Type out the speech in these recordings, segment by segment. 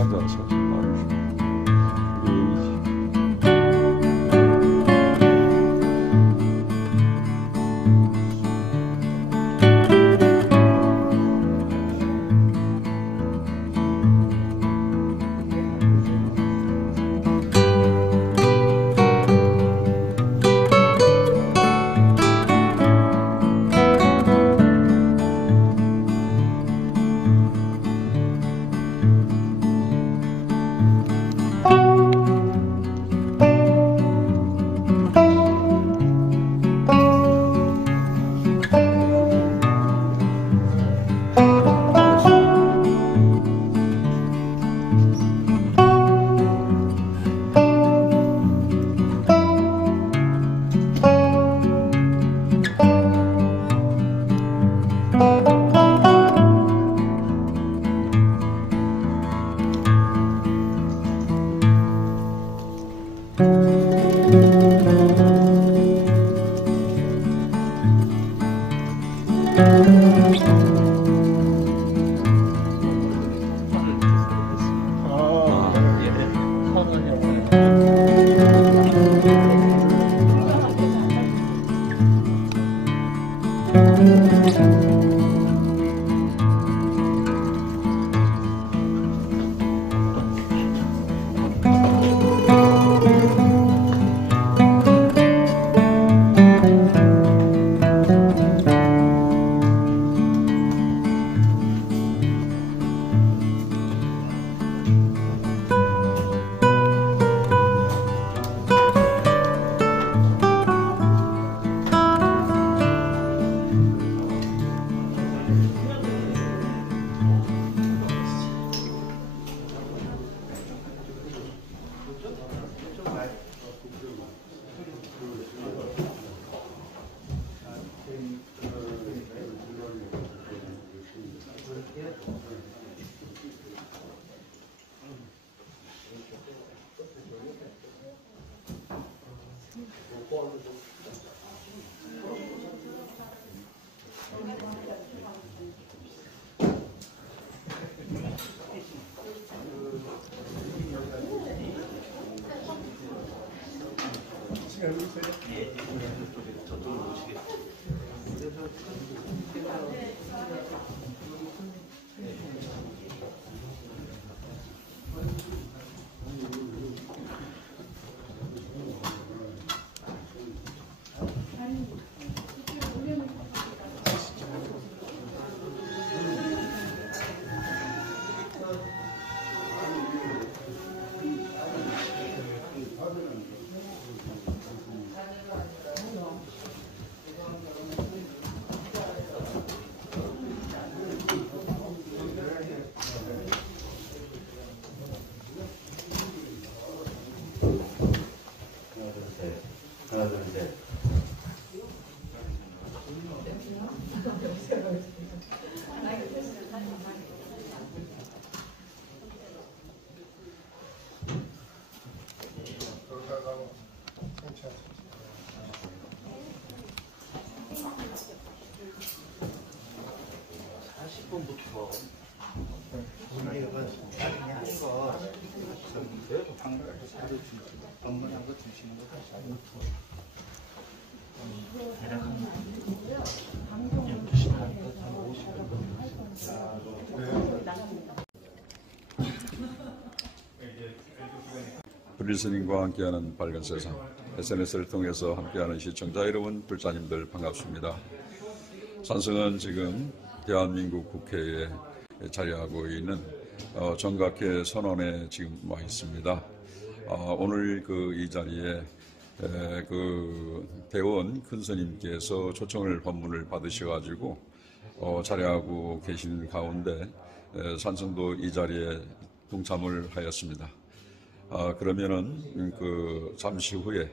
찾아서 말을 브리스님과 함께하는 밝은 세상, SNS를 통해서 함께하는 시청자 여러분, 불자님들 반갑습니다. 산성은 지금 대한민국 국회에 자리하고 있는 정각회 선언에 지금 와 있습니다. 오늘 이 자리에 대원 큰스님께서 초청을 법문을 받으셔가지고 자리하고 계신 가운데 산성도 이 자리에 동참을 하였습니다. 그러면은 잠시 후에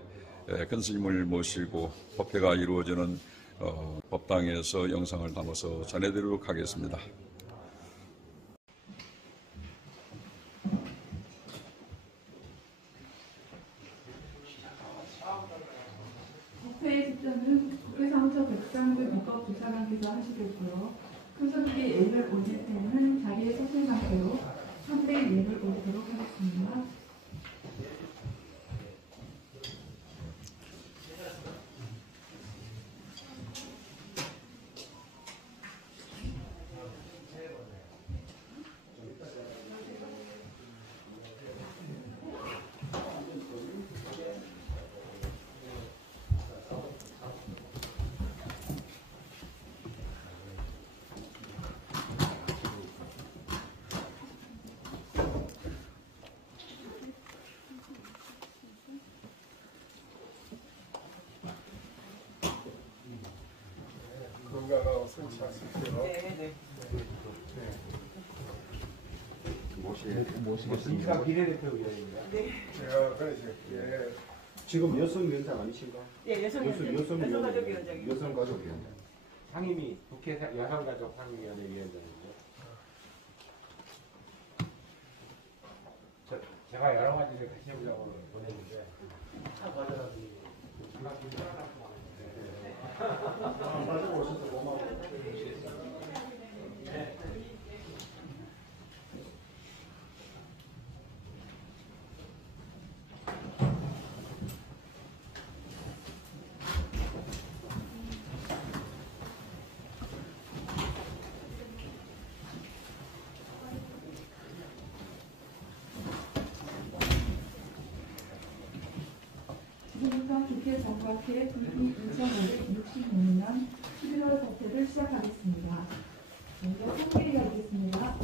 큰 스님을 모시고 법회가 이루어지는 법당에서 영상을 담아서 전해드리도록 하겠습니다. 법회의 집전은 국회사무처 백상구 입법조사관께서 하시겠고요. 큰 스님이 예를 올릴 때는 자리에 서신 상태로 3대 예를 보도록 하겠습니다. 건강하고 성취하십시오. 네. 모시겠습니다. 비례대표위원입니다. 제가 그러죠. 예. 지금 여성위원장 아니신가? 예, 여성가족위원장입니다. 여성가족위원장. 상임위 국회 여성가족 상임위원회 위원장입니다. 제가 여러 가지를 같이 해보자고 보냈는데 다 받아가지고 가지고 오셔서 고마워요. 지금부터 국회 정각회 BP 2566년 11월 국회를 시작하겠습니다. 먼저 총회의가 있겠습니다.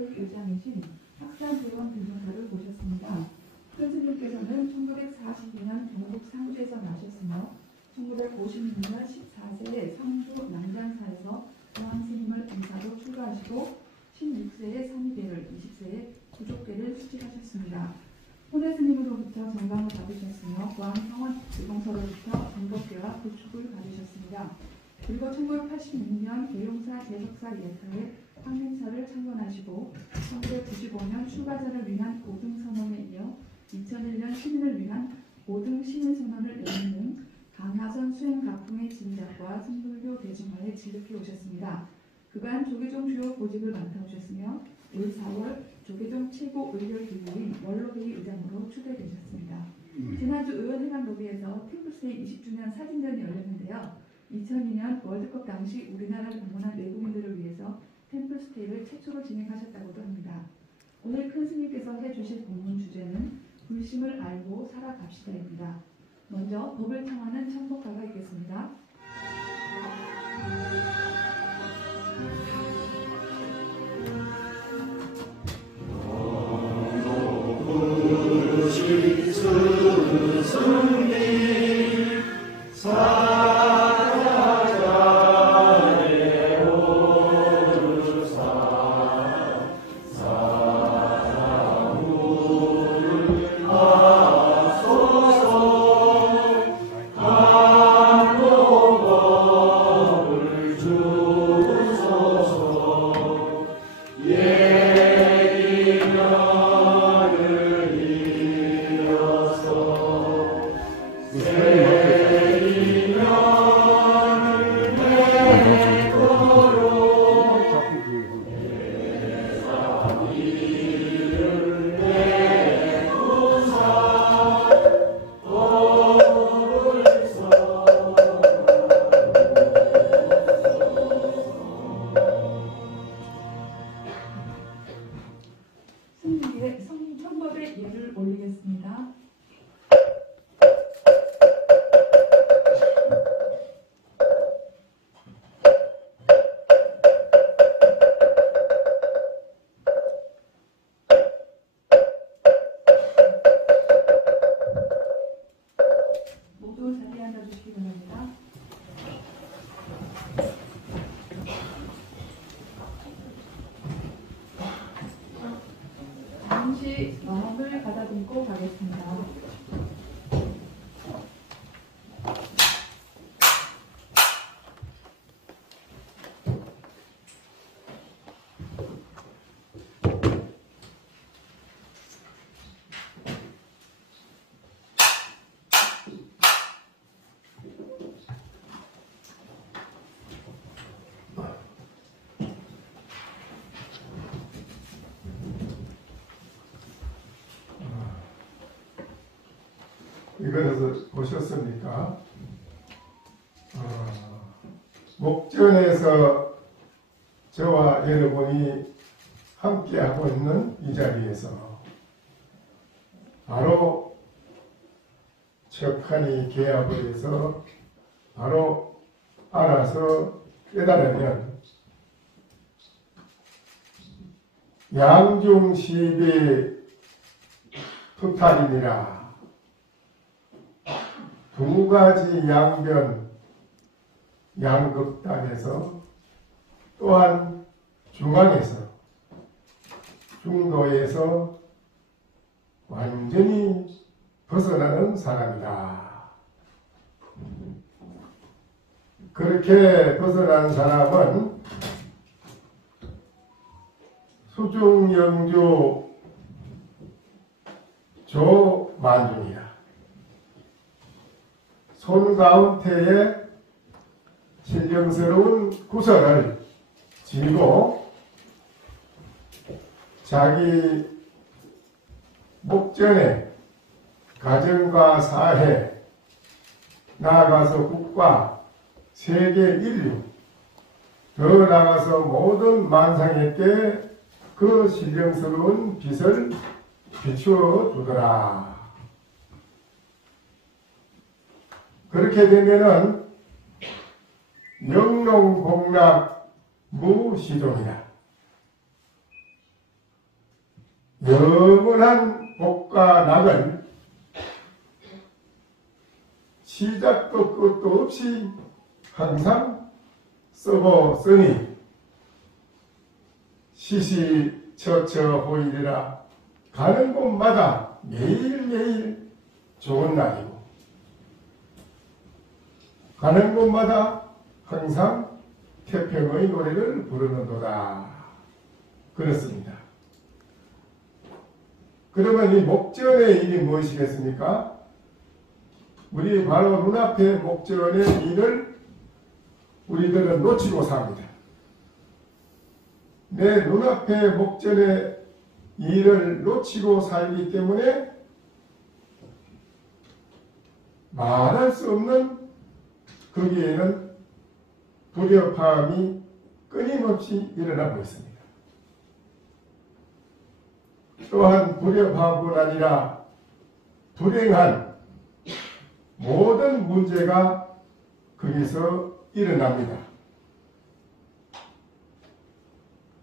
성교육 의장이신 학산대원 변호사를 모셨습니다. 큰 스님께서는 1942년 경북 상주에서 나셨으며 1956년 14세에 성주 남장사에서 조항스님을 의사로 출가하시고 16세에 삼위배를, 20세에 구족계를 수직하셨습니다. 혼외 스님으로부터 정강을 받으셨으며 고항성원 주동서로부터 정법계와 구축을 받으셨습니다. 그리고 1986년 계룡사 제석사 예사에 황림사를 창건하시고 1995년 출가자를 위한 5등 선언에 이어 2001년 시민을 위한 5등 시민선언을 내는 등 강화선 수행각풍의 진작과 승불교 대중화에 진득해 오셨습니다. 그간 조계종 주요 보직을 맡아오셨으며 올 4월 조계종 최고 의결기구인 원로회의 의장으로 추대되셨습니다. 지난주 의원회관로비에서 템플스테이 20주년 사진전이 열렸는데요. 2002년 월드컵 당시 우리나라를 방문한 외국인들을 위해서 템플스테이를 최초로 진행하셨다고도 합니다. 오늘 큰 스님께서 해주실 본문 주제는 불심을 알고 살아갑시다입니다. 먼저 법을 청하는 청법가가 있겠습니다. 승리의 청법의 예를 올리겠습니다. 모두 자리에 앉아주시기 바랍니다. 잠시 마음을 가다듬고 가겠습니다. 이거에서 보셨습니까? 목전에서 저와 여러분이 함께하고 있는 이 자리에서 바로 척하니 개합을 해서 바로 알아서 깨달으면 양중시비 투탈이니라. 두 가지 양변, 양극단에서 또한 중앙에서, 중도에서 완전히 벗어나는 사람이다. 그렇게 벗어난 사람은 수중영주 조만중이야. 손가운데에 신령스러운 구설을 지고 자기 목전에 가정과 사회, 나아가서 국가, 세계 인류, 더 나아가서 모든 만상에게 그 신령스러운 빛을 비추어 주더라. 그렇게 되면은 영롱공락 무시종이다. 영원한 복과 낙을 시작도 끝도 없이 항상 써보으니 시시처처호일이라 가는 곳마다 매일매일 좋은 날이고 가는 곳마다 항상 태평의 노래를 부르는도다. 그렇습니다. 그러면 이 목전의 일이 무엇이겠습니까? 우리 바로 눈앞의 목전의 일을 우리들은 놓치고 삽니다. 내 눈앞의 목전의 일을 놓치고 살기 때문에 말할 수 없는 거기에는 불협화음이 끊임없이 일어나고 있습니다. 또한 불협화음뿐 아니라 불행한 모든 문제가 거기서 일어납니다.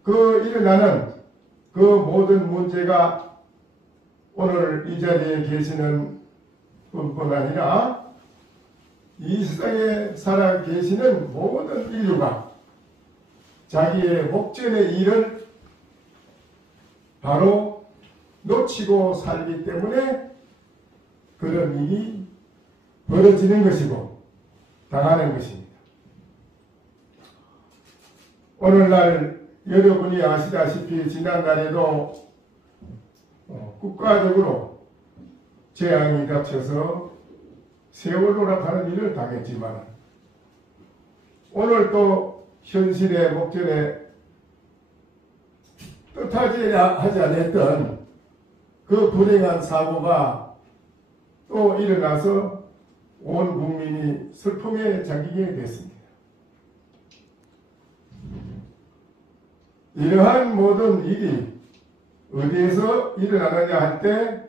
그 일어나는 그 모든 문제가 오늘 이 자리에 계시는 분뿐 아니라 이 세상에 살아 계시는 모든 인류가 자기의 목전의 일을 바로 놓치고 살기 때문에 그런 일이 벌어지는 것이고 당하는 것입니다. 오늘날 여러분이 아시다시피 지난날에도 국가적으로 재앙이 닥쳐서 세월호라 하는 일을 당했지만 오늘 또 현실의 목전에 뜻하지 하지 않았던 그 불행한 사고가 또 일어나서 온 국민이 슬픔에 잠기게 됐습니다. 이러한 모든 일이 어디에서 일어나느냐 할 때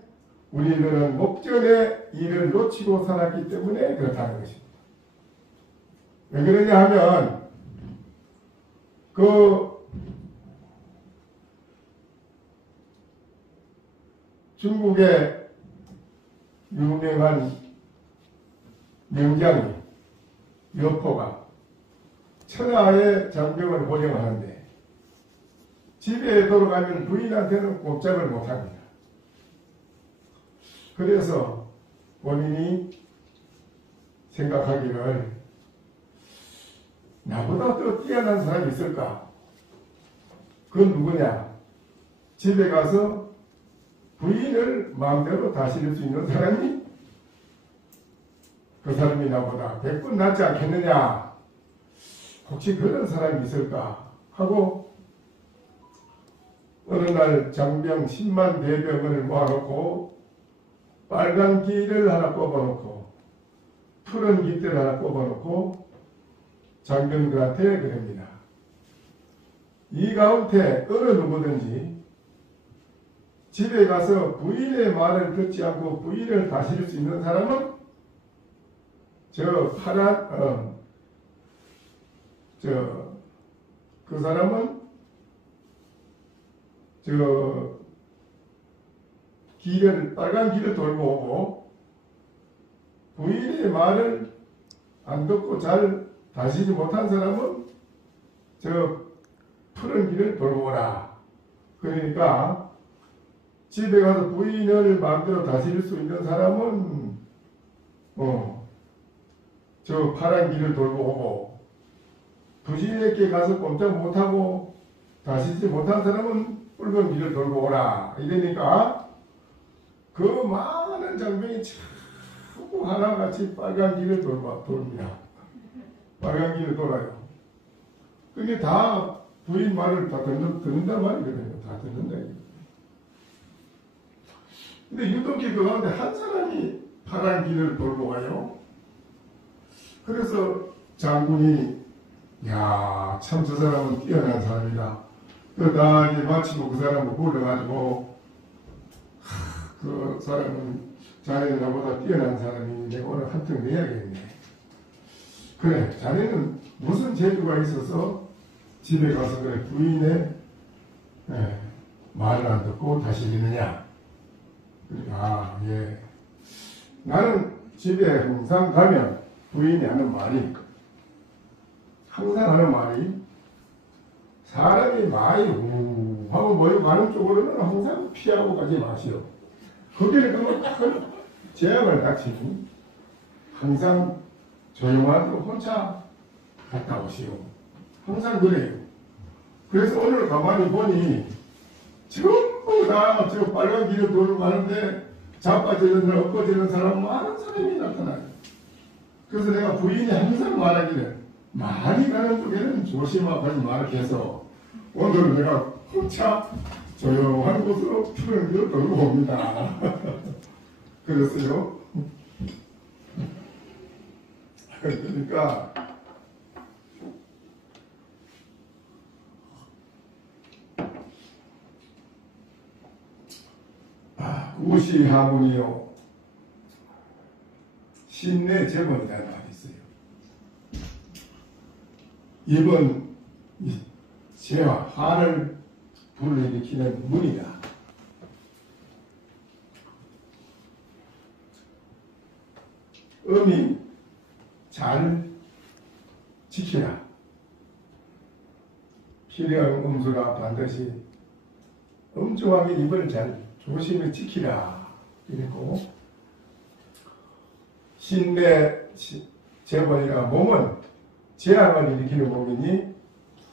우리들은 목전의 일을 놓치고 살았기 때문에 그렇다는 것입니다. 왜 그러냐 하면 그 중국의 유명한 명장이 여포가 천하의 장병을 호령하는데 집에 돌아가면 부인한테는 꼼짝을 못합니다. 그래서 본인이 생각하기를 나보다 더 뛰어난 사람이 있을까? 그건 누구냐? 집에 가서 부인을 마음대로 다스릴 수 있는 사람이 그 사람이 나보다 100분 낫지 않겠느냐? 혹시 그런 사람이 있을까? 하고 어느 날 장병 10만 대병을 모아놓고 빨간 길을 하나 꼽아놓고 푸른 깃대를 하나 꼽아놓고 장병들한테 그럽니다. 이 가운데 어느 누구든지 집에 가서 부인의 말을 듣지 않고 부인을 다스릴 수 있는 사람은 저 파란 그 사람은 빨간 길을 돌고 오고 부인의 말을 안 듣고 잘 다스리지 못한 사람은 저 푸른 길을 돌고 오라. 그러니까 집에 가서 부인을 마음대로 다스릴 수 있는 사람은 저 파란 길을 돌고 오고 부인에게 가서 꼼짝 못하고 다스리지 못한 사람은 붉은 길을 돌고 오라. 이러니까 그 많은 장병이 자꾸 하나같이 빨간 길을 돕니다. 빨간 길을 돌아요. 그게 다 부인 말을 다 듣는단 말이거든요. 다 듣는다. 근데 유독히 그 가운데 한 사람이 파란 길을 돌고 가요. 그래서 장군이 야, 참 저 사람은 뛰어난 사람이다. 다 이제 마치고 그 사람을 불러가지고 그 사람은 자네는 나보다 뛰어난 사람이니 내가 오늘 한턱 내야겠네. 그래, 자네는 무슨 재주가 있어서 집에 가서 그래 부인의 말을 안 듣고 다시 믿느냐? 아, 예. 나는 집에 항상 가면 부인이 하는 말이, 항상 하는 말이, 사람이 많이 우 하고 모여가는 쪽으로는 항상 피하고 가지 마시오. 거기를 그러면 큰 재앙을 닥치니 항상 조용한 데 혼자 갔다 오시오. 항상 그래요. 그래서 오늘 가만히 보니 전부 다 저 빨간 길을 돌고 가는데 자빠지는 사람, 엎어지는 사람, 많은 사람이 나타나요. 그래서 내가 부인이 항상 말하기를 많이 가는 쪽에는 조심하고 말을 해서 오늘 내가 혼자 조용한 곳으로 푸른 길을 돌고 옵니다. 그랬어요. 그러니까 우시하문이요 신내 제본이라는 말이 있어요. 이번 재화 화를 불러일으키는 문이다. 음이 잘 지키라. 필요한 음수가 반드시 음조하게 입을 잘 조심히 지키라. 그리고 신내 재본이라 몸은 재앙을 일으키는 몸이니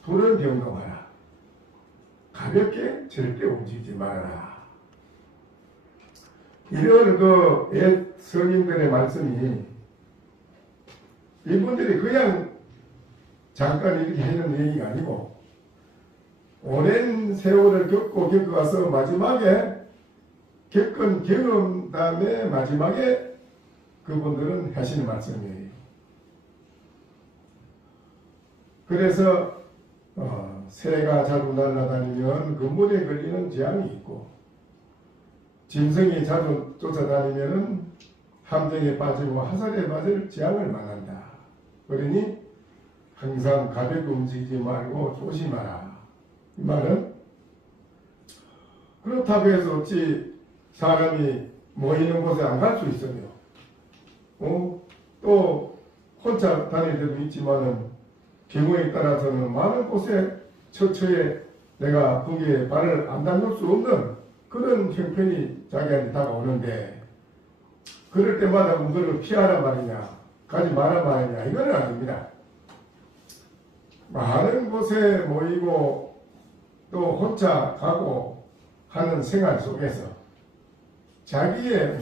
불을 경동하라. 가볍게 절대 움직이지 말아라. 이런 옛 성인들의 말씀이 이분들이 그냥 잠깐 이렇게 하는 얘기가 아니고 오랜 세월을 겪어가서 마지막에 겪은 경험 다음에 마지막에 그분들은 하시는 말씀이에요. 그래서 새가 자주 날아다니면 그물에 걸리는 재앙이 있고 짐승이 자주 쫓아다니면 함정에 빠지고 화살에 맞을 재앙을 만난다. 그러니 항상 가볍게 움직이지 말고 조심하라. 이 말은 그렇다고 해서 어찌 사람이 모이는 곳에 안 갈 수 있으며 또 혼자 다닐 때도 있지만은 경우에 따라서는 많은 곳에 처처에 내가 거기에 발을 안 담글 수 없는 그런 형편이 자기한테 다가오는데 그럴 때마다 그거를 피하란 말이냐 가지 말란 말이냐 이건 아닙니다. 많은 곳에 모이고 또 혼자 가고 하는 생활 속에서 자기의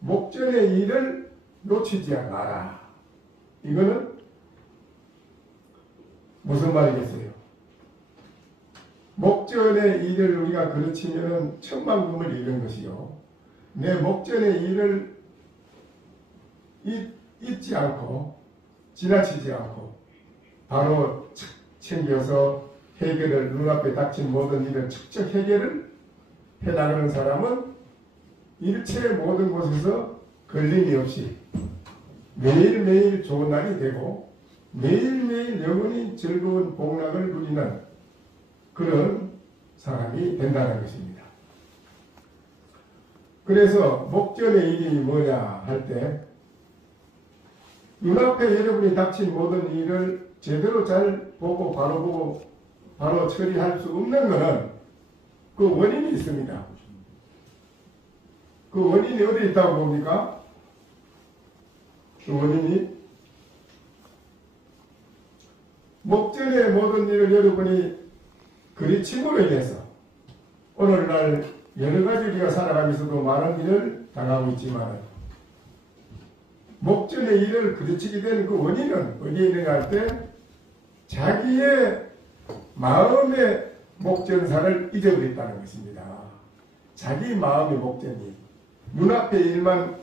목전의 일을 놓치지 마라. 이거는 무슨 말이겠어요? 목전의 일을 우리가 그르치면 천만금을 잃는 것이요. 내 목전의 일을 잊지 않고 지나치지 않고 바로 챙겨서 해결을 눈앞에 닥친 모든 일을 척척 해결을 해나가는 사람은 일체 모든 곳에서 걸림이 없이 매일매일 좋은 날이 되고 매일매일 영원히 즐거운 복락을 누리는 그런 사람이 된다는 것입니다. 그래서 목전의 일이 뭐냐 할 때 눈앞에 여러분이 닥친 모든 일을 제대로 잘 보고 바로 처리할 수 없는 것은 그 원인이 있습니다. 그 원인이 어디 있다고 봅니까? 그 원인이 목전의 모든 일을 여러분이 그리침으로 인해서 오늘날 여러 가지 우리가 살아가면서도 많은 일을 당하고 있지만 목전의 일을 그르치게 되는 그 원인은 어디에 있느냐 할 때 자기의 마음의 목전사를 잊어버렸다는 것입니다. 자기 마음의 목전이 눈앞의 일만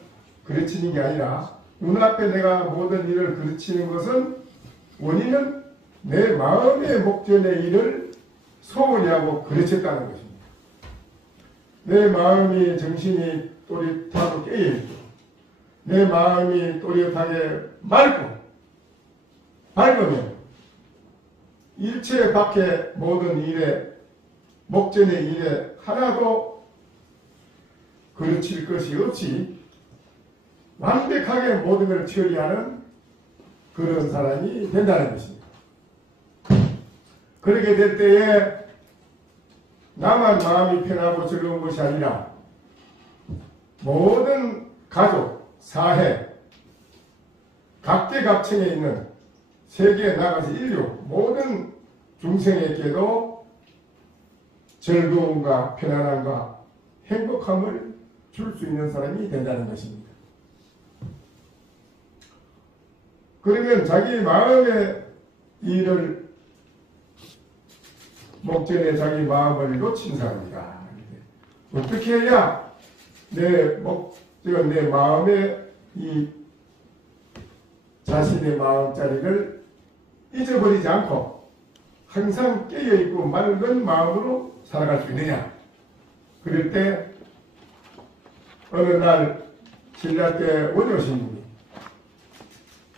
그르치는 게 아니라 눈앞에 내가 모든 일을 그르치는 것은 원인은 내 마음의 목전의 일을 소홀히 하고 그르쳤다는 것입니다. 내 마음이 정신이 또렷하고 깨어있고 내 마음이 또렷하게 밝으면 일체 밖의 모든 일에 목전의 일에 하나도 그르칠 것이 없이 완벽하게 모든 걸 처리하는 그런 사람이 된다는 것입니다. 그렇게 될 때에 나만 마음이 편하고 즐거운 것이 아니라 모든 가족, 사회, 각계각층에 있는 세계에 나가서 인류 모든 중생에게도 즐거움과 편안함과 행복함을 줄 수 있는 사람이 된다는 것입니다. 그러면 자기 마음의 일을 목전에 자기 마음을 놓친 사람이다. 어떻게 해야 내 마음의 이 자신의 마음자리를 잊어버리지 않고 항상 깨어있고 맑은 마음으로 살아갈 수 있느냐. 그럴 때 어느 날 신라때 원효스님이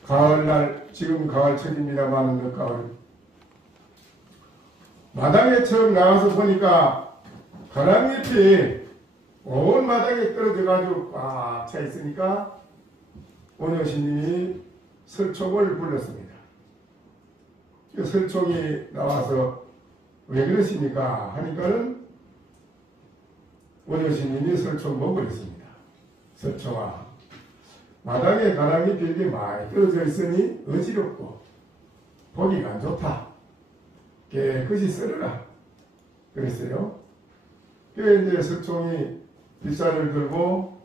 가을날, 지금 가을철입니다만 늦가을 마당에 처음 나와서 보니까 가랑잎이 온 마당에 떨어져가지고 꽉 차 있으니까 원효스님이 설총을 불렀습니다. 그 설총이 나와서 왜 그러십니까? 하니까는 원효스님이 설총 먹으랬습니다. 설총아, 마당에 가랑잎이 이렇게 많이 떨어져 있으니 어지럽고 보기가 안 좋다. 깨끗이 썰어라. 그랬어요. 그래서 이제 설총이 빗살을 들고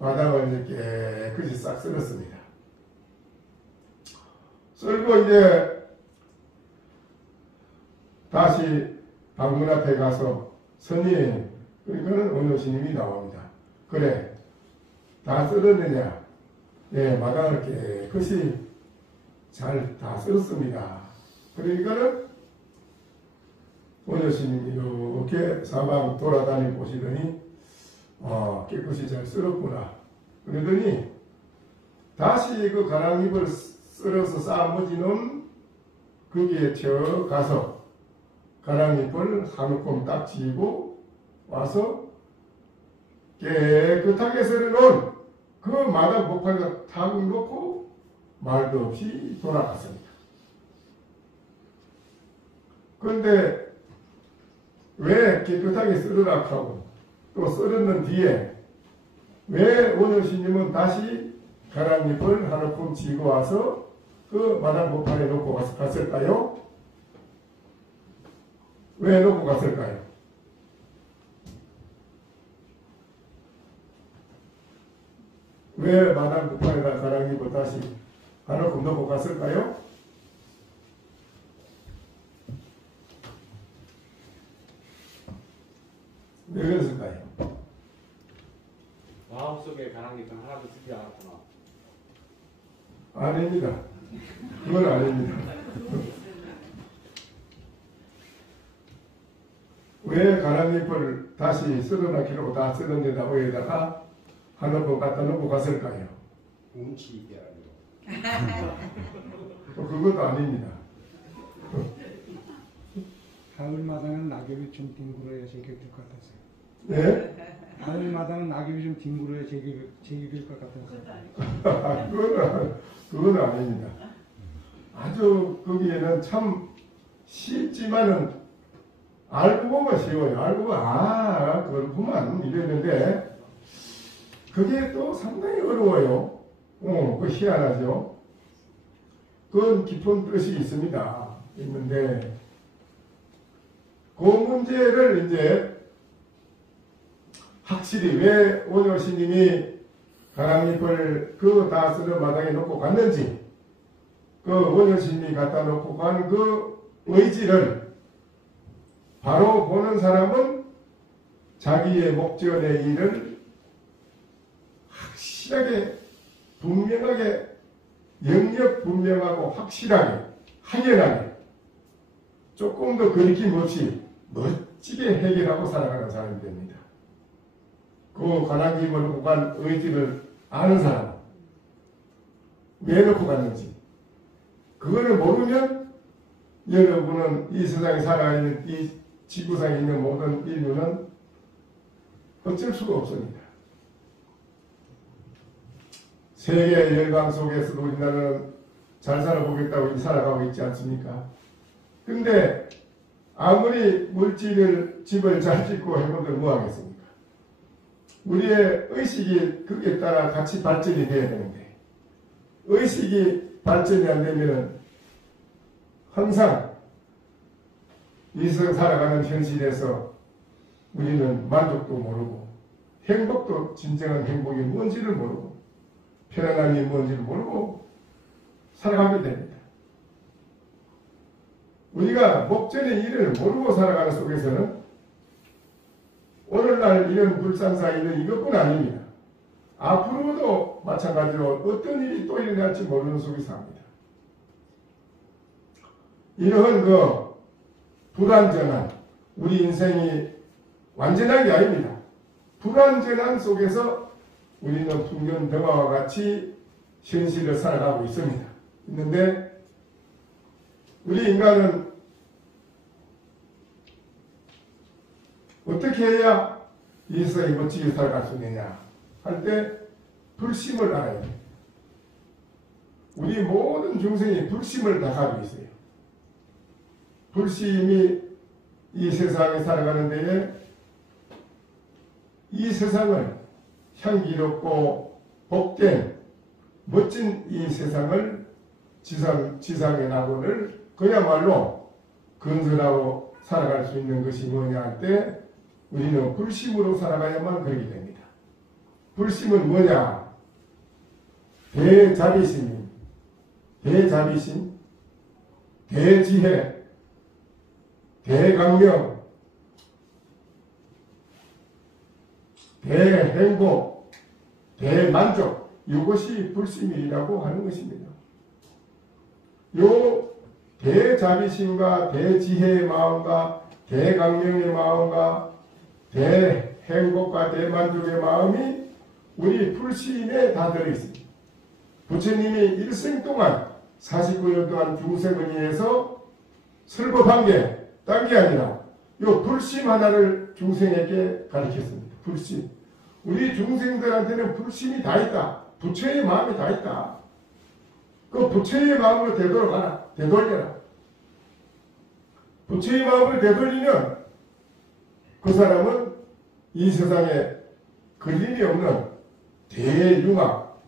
마당을 이렇게 깨끗이 싹 썰었습니다. 썰고 이제 다시 방문 앞에 가서 스님, 그러니까는 원효스님이 나옵니다. 그래, 다 썰었느냐? 네, 마당을 깨끗이 잘 다 썰었습니다. 그러니까는 원효스님이 이렇게 사방 돌아다니 보시더니 깨끗이 잘 썰었구나. 그러더니 다시 그 가랑잎을 썰어서 쌓아머지는 거기에 저 가서 가랑잎을 한 움큼 딱 쥐고 와서 깨끗하게 썰어놓은 그 마당 복판에다 탁 놓고 말도 없이 돌아갔습니다. 그런데 왜 깨끗하게 썰으라 하고 또 썰었는 뒤에 왜 원효스님은 다시 가랑잎을 한 움큼 쥐고 와서 그 마당 복판에 놓고 갔을까요? 왜 놓고 갔을까요? 왜 마당 복판에다 가랑잎을 다시 한 움큼 놓고 갔을까요? 왜 그랬을까요? 마음속에 가랑잎은 하나도 쓰지 않았구나. 아닙니다. 그건 아닙니다. 왜 가랑잎을 다시 썰어놨기로 다 썰은 데다 위에다가 한 움큼 갖다 놓고 갔을까요? 운치 있게 아니고. 그것도 아닙니다. 가을마당은 낙엽이 좀 뒹굴어야 제격일 것 같아서요. 네? 가을마당은 낙엽이 좀 뒹굴어야 제격일 것 같아서. 그건 아닙니다. 아주 거기에는 참 쉽지만은 알고 보면 쉬워요. 알고 보면 그렇구만 이랬는데 그게 또 상당히 어려워요. 그 희한하죠. 그건 깊은 뜻이 있는데 그 문제를 이제 확실히 왜 원효스님이 가랑잎을 그 다 썰어 마당에 놓고 갔는지 그 원효스님이 갖다 놓고 간 그 의지를 바로 보는 사람은 자기의 목전의 일을 확실하게 분명하게 영역 분명하고 확실하게 확연하게 조금 더 거리낌 없이 멋지게 해결하고 살아가는 사람이 됩니다. 그 가랑잎을 놓고 간 의지를 아는 사람 왜 놓고 갔는지 그거를 모르면 여러분은 이 세상에 살아있는 이 지구상에 있는 모든 인류는 어쩔 수가 없습니다. 세계의 열강 속에서도 우리나라는 잘 살아보겠다고 살아가고 있지 않습니까? 근데 아무리 물질을 집을 잘 짓고 해보들 뭐하겠습니까? 우리의 의식이 거기에 따라 같이 발전이 돼야 되는데 의식이 발전이 안 되면 항상 이 세상 살아가는 현실에서 우리는 만족도 모르고 행복도 진정한 행복이 뭔지를 모르고 편안함이 뭔지를 모르고 살아가게 됩니다. 우리가 목전의 일을 모르고 살아가는 속에서는 오늘날 이런 불상사 일은 이것뿐 아닙니다. 앞으로도 마찬가지로 어떤 일이 또 일어날지 모르는 속에서 합니다. 이러한 불안전한 우리 인생이 완전한 게 아닙니다. 불안전한 속에서 우리는 풍년등화와 같이 현실을 살아가고 있는데 우리 인간은 어떻게 해야 이 세상에 멋지게 살아갈 수 있느냐 할 때 불심을 알아야 돼요. 우리 모든 중생이 불심을 다 가지고 있어요. 불심이 이 세상에 살아가는 데에 이 세상을 향기롭고 복된 멋진 이 세상을 지상의 낙원을 그야말로 건설하고 살아갈 수 있는 것이 뭐냐 할 때 우리는 불심으로 살아가야만 그러게 됩니다. 불심은 뭐냐? 대자비심, 대지혜, 대강명, 대행복, 대만족, 이것이 불심이라고 하는 것입니다. 요 대자비심과 대지혜의 마음과 대강명의 마음과 대행복과 대만족의 마음이 우리 불심에 다 들어있습니다. 부처님이 일생 동안 49년 동안 중생을 위해서 설법한 게 딴 게 아니라 요 불심 하나를 중생에게 가르쳤습니다. 불심. 우리 중생들한테는 불심이 다 있다. 부처의 마음이 다 있다. 그 부처의 마음으로 되돌려라. 부처의 마음으로 되돌리면 그 사람은 이 세상에 걸림이 없는 대융합,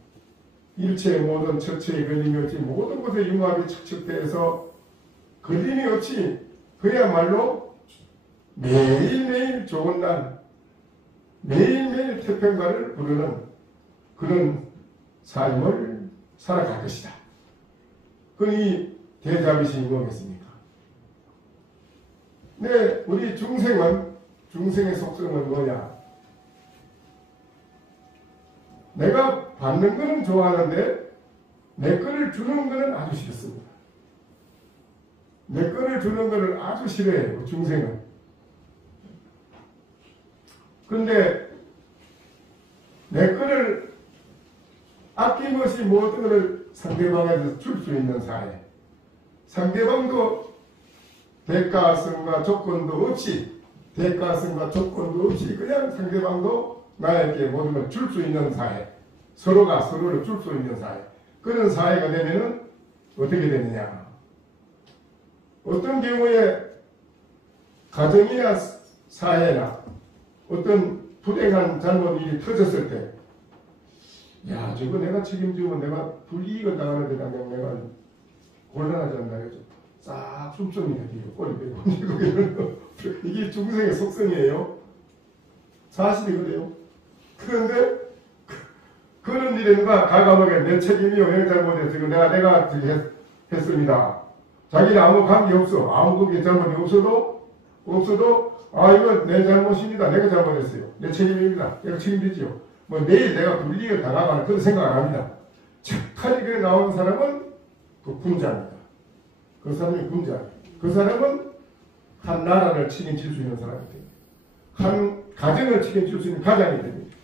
일체의 모든 처처에 걸림이 없이 모든 곳에 융합이 척척대해서 걸림이 없이 그야말로 매일매일 좋은 날, 매일매일 태평가를 부르는 그런 삶을 살아갈 것이다. 이 대자비심이 뭐겠습니까? 네, 우리 중생의 속성은 뭐냐? 내가 받는 거는 좋아하는데 내 거를 주는 거는 아주 싫습니다. 내 거를 주는 거를 아주 싫어해요. 중생은. 그런데 내 거를 아낌없이 모든 것을 상대방에게 줄 수 있는 사회. 상대방도 대가성과 조건도 없이 그냥 상대방도 나에게 모든 걸 줄 수 있는 사회. 서로가 서로를 줄 수 있는 사회. 그런 사회가 되면은 어떻게 되느냐. 어떤 경우에 가정이나 사회나 어떤 불행한 잘못이 터졌을 때, 야, 저거 내가 책임지면 내가 불이익을 당하는 데다 내가 곤란하지 않나 해서 싹 숨습니다. 꼬리 빼고. 이게 중생의 속성이에요. 사실이 그래요. 그런데 그런 일에는가 가감하게 내 책임이요. 내 잘못했어요. 내가 했습니다. 자기는 아무 관계 없어. 아무 관계 잘못이 없어도 이건 내 잘못입니다. 내가 잘못했어요. 내 책임입니다. 내가 책임지죠. 매일 내가 불이익을 당하거나 그런 생각 안 합니다. 착하게 그래 나오는 사람은 그 군자입니다. 그 사람이 군자. 그 사람은 한 나라를 책임질 수 있는 사람이 됩니다. 한 가정을 책임질 수 있는 가장이 됩니다.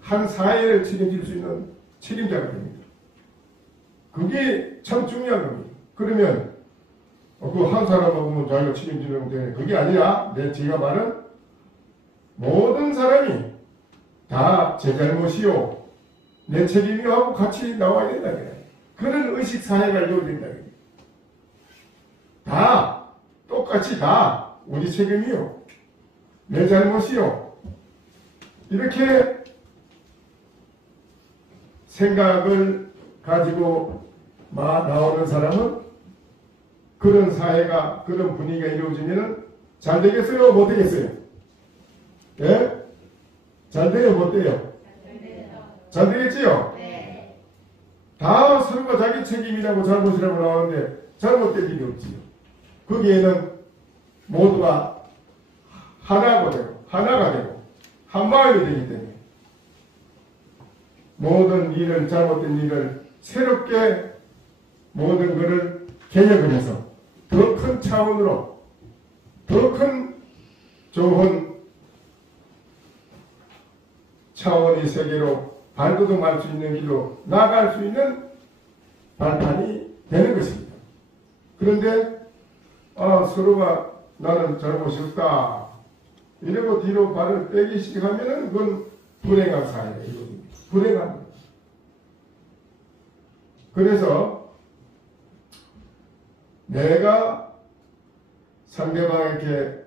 한 사회를 책임질 수 있는 책임자가 됩니다. 그게 참 중요한 겁니다. 그러면 그 한 사람만 보면 자기가 책임지는 데 그게 아니라 제가 말은 모든 사람이 다 제 잘못이요 내 책임이요 하고 같이 나와야 된다. 그런 의식 사회가 이루어진다. 다 똑같이 다 우리 책임이요 내 잘못이요 이렇게 생각을 가지고 나오는 사람은 그런 사회가 그런 분위기가 이루어지면 잘 되겠어요? 못 되겠어요? 예? 잘 돼요? 못 돼요? 잘 되겠지요? 네. 다 서로가 자기 책임이라고 잘못이라고 나오는데 잘못된 일이 없지요. 거기에는 모두가 하나가 되고 한 마음이 되기 때문에 모든 일을 잘못된 일을 새롭게 모든 것을 개혁을 해서 더 큰 차원으로 더 큰 좋은 차원의 세계로 발돋움할 수 있는 길로 나아갈 수 있는 발판이 되는 것입니다. 그런데 서로가 나는 잘못이 없다 이러고 뒤로 발을 빼기 시작하면 그건 불행한 사회가 이루어집니다. 불행합니다. 그래서 내가 상대방에게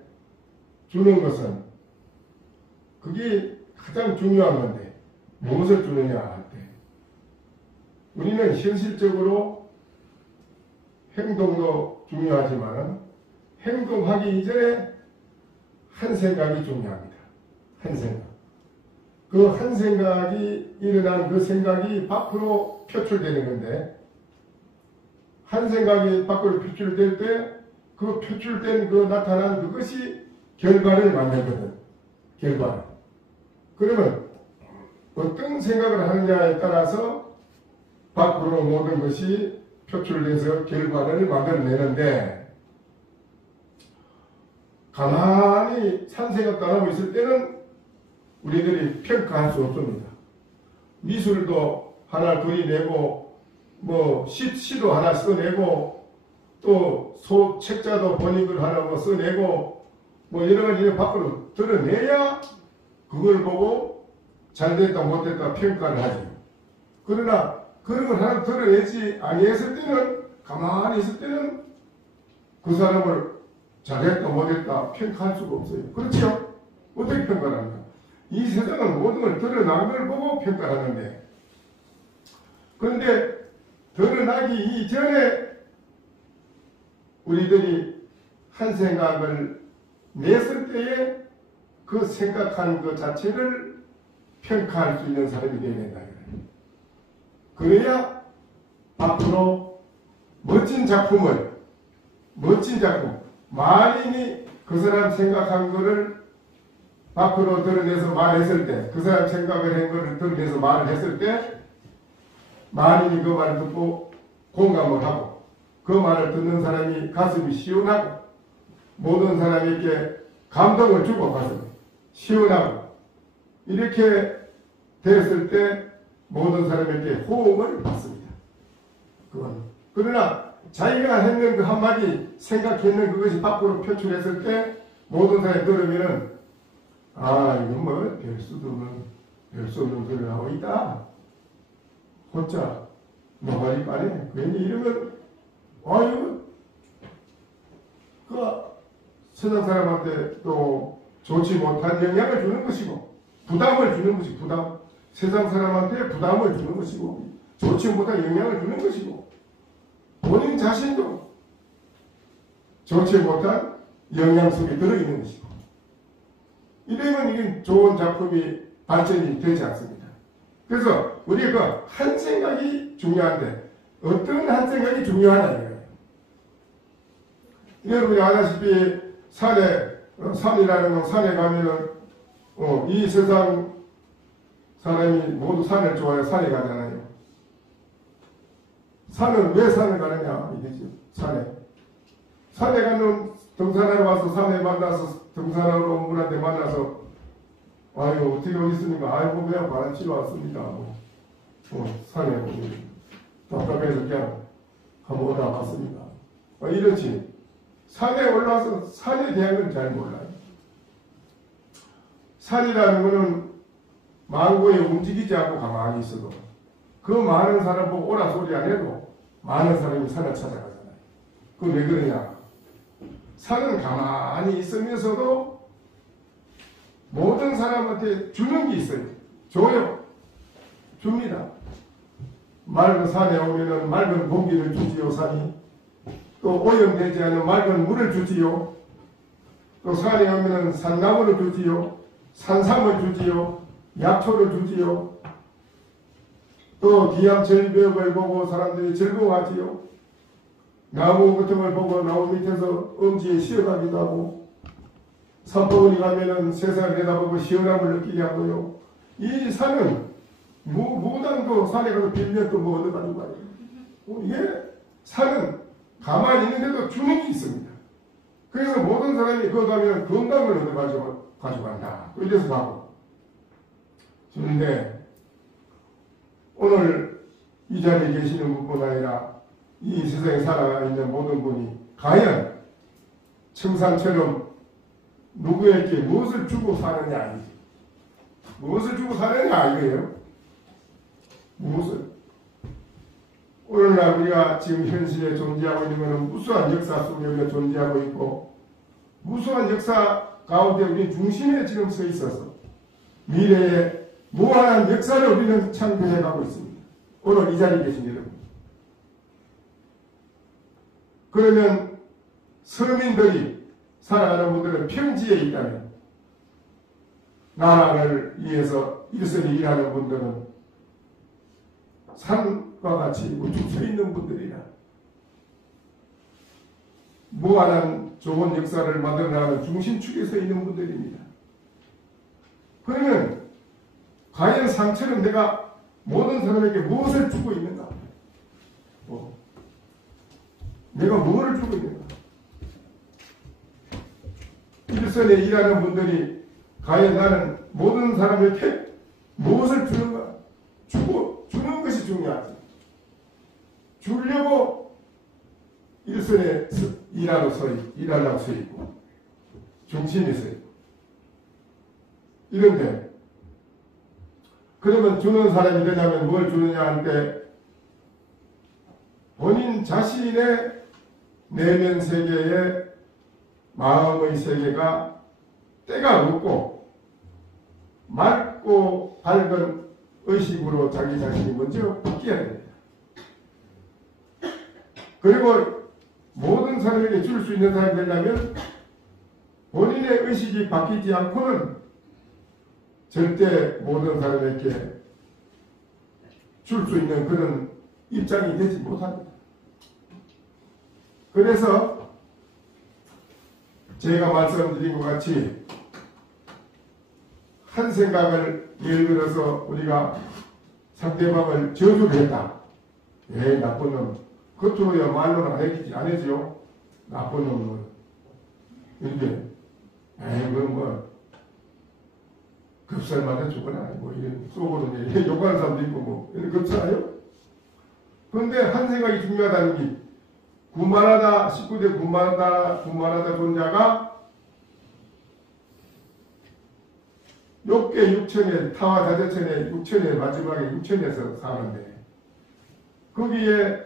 주는 것은 그게 가장 중요한 건데 무엇을 주느냐 할 때 우리는 현실적으로 행동도 중요하지만 행동하기 이전에 한 생각이 중요합니다. 한 생각. 그 한 생각이 일어난 그 생각이 밖으로 표출되는 건데 한 생각이 밖으로 표출될 때 그 표출된 그 나타난 그것이 결과를 만들거든. 결과를. 그러면 어떤 생각을 하느냐에 따라서 밖으로 모든 것이 표출돼서 결과를 만들어내는데 가만히 산생각도 안 하고 있을 때는 우리들이 평가할 수 없습니다. 미술도 하나 그리내고 시도 하나 써내고 또 책자도 본인글 하나 써내고 여러 가지 밖으로 드러내야 그걸 보고 잘됐다 못됐다 평가를 하지. 그러나 그런 걸 하나 드러내지 아니했을 때는 가만히 있을 때는 그 사람을 잘했다 못했다 평가할 수가 없어요. 그렇죠? 어떻게 평가를 합니까? 이 세상은 모든 걸 드러난 걸 보고 평가를 하는데 그런데 드러나기 이전에 우리들이 한 생각을 냈을 때에 그 생각한 것 자체를 평가할 수 있는 사람이 되어야 된다. 그래야 앞으로 멋진 작품, 만인이 그 사람 생각한 거를 밖으로 드러내서 말했을 때, 그 사람 생각을 한 거를 드러내서 말을 했을 때, 만인이 그 말을 듣고 공감을 하고, 그 말을 듣는 사람이 가슴이 시원하고, 모든 사람에게 감동을 주고 가슴이 시원하고, 이렇게 됐을 때 모든 사람에게 호응을 받습니다. 그러나 자기가 했는 그 한마디, 생각했는 그것이 밖으로 표출했을 때 모든 사람이 들으면 이건 별 수 없는 소리를 하고 있다. 혼자 머리 빠네. 괜히 이러면 그 세상 사람한테 또 좋지 못한 영향을 주는 것이고 부담을 주는 것이 세상 사람한테 부담을 주는 것이고 좋지 못한 영향을 주는 것이고 본인 자신도 좋지 못한 영향 속에 들어있는 것이고 이러면 이게 좋은 작품이 발전이 되지 않습니다. 그래서 우리가 한 생각이 중요한데 어떤 한 생각이 중요하냐 이거예요. 여러분이 아다시피 산이라는 건 산에 가면은 이 세상 사람이 모두 산을 좋아해 산에 가잖아요. 산은 왜 산을 가느냐 이거지. 산에 가는 등산하러 와서 산에 만나서 등산하러 온 분한테 만나서 어떻게 오셨습니까? 그냥 바람 치러 왔습니다. 산에 답답해서 그냥 한번 오다 갔습니다. 이렇지. 산에 올라와서 산에 대한 건 잘 몰라요. 산이라는 것은 망고에 움직이지 않고 가만히 있어도 그 많은 사람 보고 오라 소리 안 해도 많은 사람이 산을 찾아가잖아요. 그건 왜 그러냐? 산은 가만히 있으면서도 모든 사람한테 주는 게 있어요. 줘요. 줍니다. 맑은 산에 오면은 맑은 공기를 주지요, 산이. 또 오염되지 않은 맑은 물을 주지요. 또 산에 오면은 산나무를 주지요. 산삼을 주지요. 약초를 주지요. 또 기암 절벽을 보고 사람들이 즐거워하지요. 나무 같은 걸 보고 나무 밑에서 엄지에 쉬어가기도 하고, 산봉우리 가면은 세상을 내다보고 시원함을 느끼게 하고요. 이 산은 무당도 산에 가서 빌면 또 뭐 얻어가는 거 아니에요. 이게 산은 가만히 있는데도 주는 게 있습니다. 그래서 모든 사람이 거기 가면 건강을 가져간다. 이래서 가고 주는데, 오늘 이 자리에 계시는 분뿐 아니라 이 세상에 살아있는 모든 분이 과연 청산처럼 누구에게 무엇을 주고 사느냐 아니지. 무엇을 주고 사느냐 이거예요. 무엇을. 오늘날 우리가 지금 현실에 존재하고 있는 것은 무수한 역사 속에 우리가 존재하고 있고, 무수한 역사 가운데 우리 중심에 지금 서 있어서 미래에 무한한 역사를 우리는 창조해 가고 있습니다. 오늘 이 자리에 계신 여러분. 그러면 서민들이 살아가는 분들은 평지에 있다면, 나라를 위해서 일선에 일하는 분들은 산과 같이 우뚝 서 있는 분들이라 무한한 좋은 역사를 만들어나가는 중심축에 서 있는 분들입니다. 그러면 과연 산처럼 내가 모든 사람에게 무엇을 주고 있는가? 내가 무엇을 주고 있는가? 일선에 일하는 분들이 과연 나는 모든 사람에게 무엇을 주는가? 주는 것이 중요하지. 주려고 일선에 일하려고 서 있고, 중심에 서 있고. 이런데, 그러면 주는 사람이 되냐면 뭘 주느냐 할 때, 본인 자신의 내면 세계에 마음의 세계가 때가 없고 맑고 밝은 의식으로 자기 자신이 먼저 바뀌어야 됩니다. 그리고 모든 사람에게 줄 수 있는 사람이 되려면 본인의 의식이 바뀌지 않고는 절대 모든 사람에게 줄 수 있는 그런 입장이 되지 못합니다. 그래서 제가 말씀드린 것 같이 한 생각을 예를 들어서 우리가 상대방을 저주를 했다. 나쁜 놈. 겉으로야 말로는 안 해지요. 나쁜 놈은. 이렇게 그럼 뭐 급살마다 죽거나 뭐 이런 속으로는 욕하는 사람도 있고 뭐 이런 그렇잖아요. 그런데 한 생각이 중요하다는 게, 군만하다 19대 군만하다 존자가 욕계 육천에, 타와 자재천에 육천에, 마지막에 육천에서 사는데, 거기에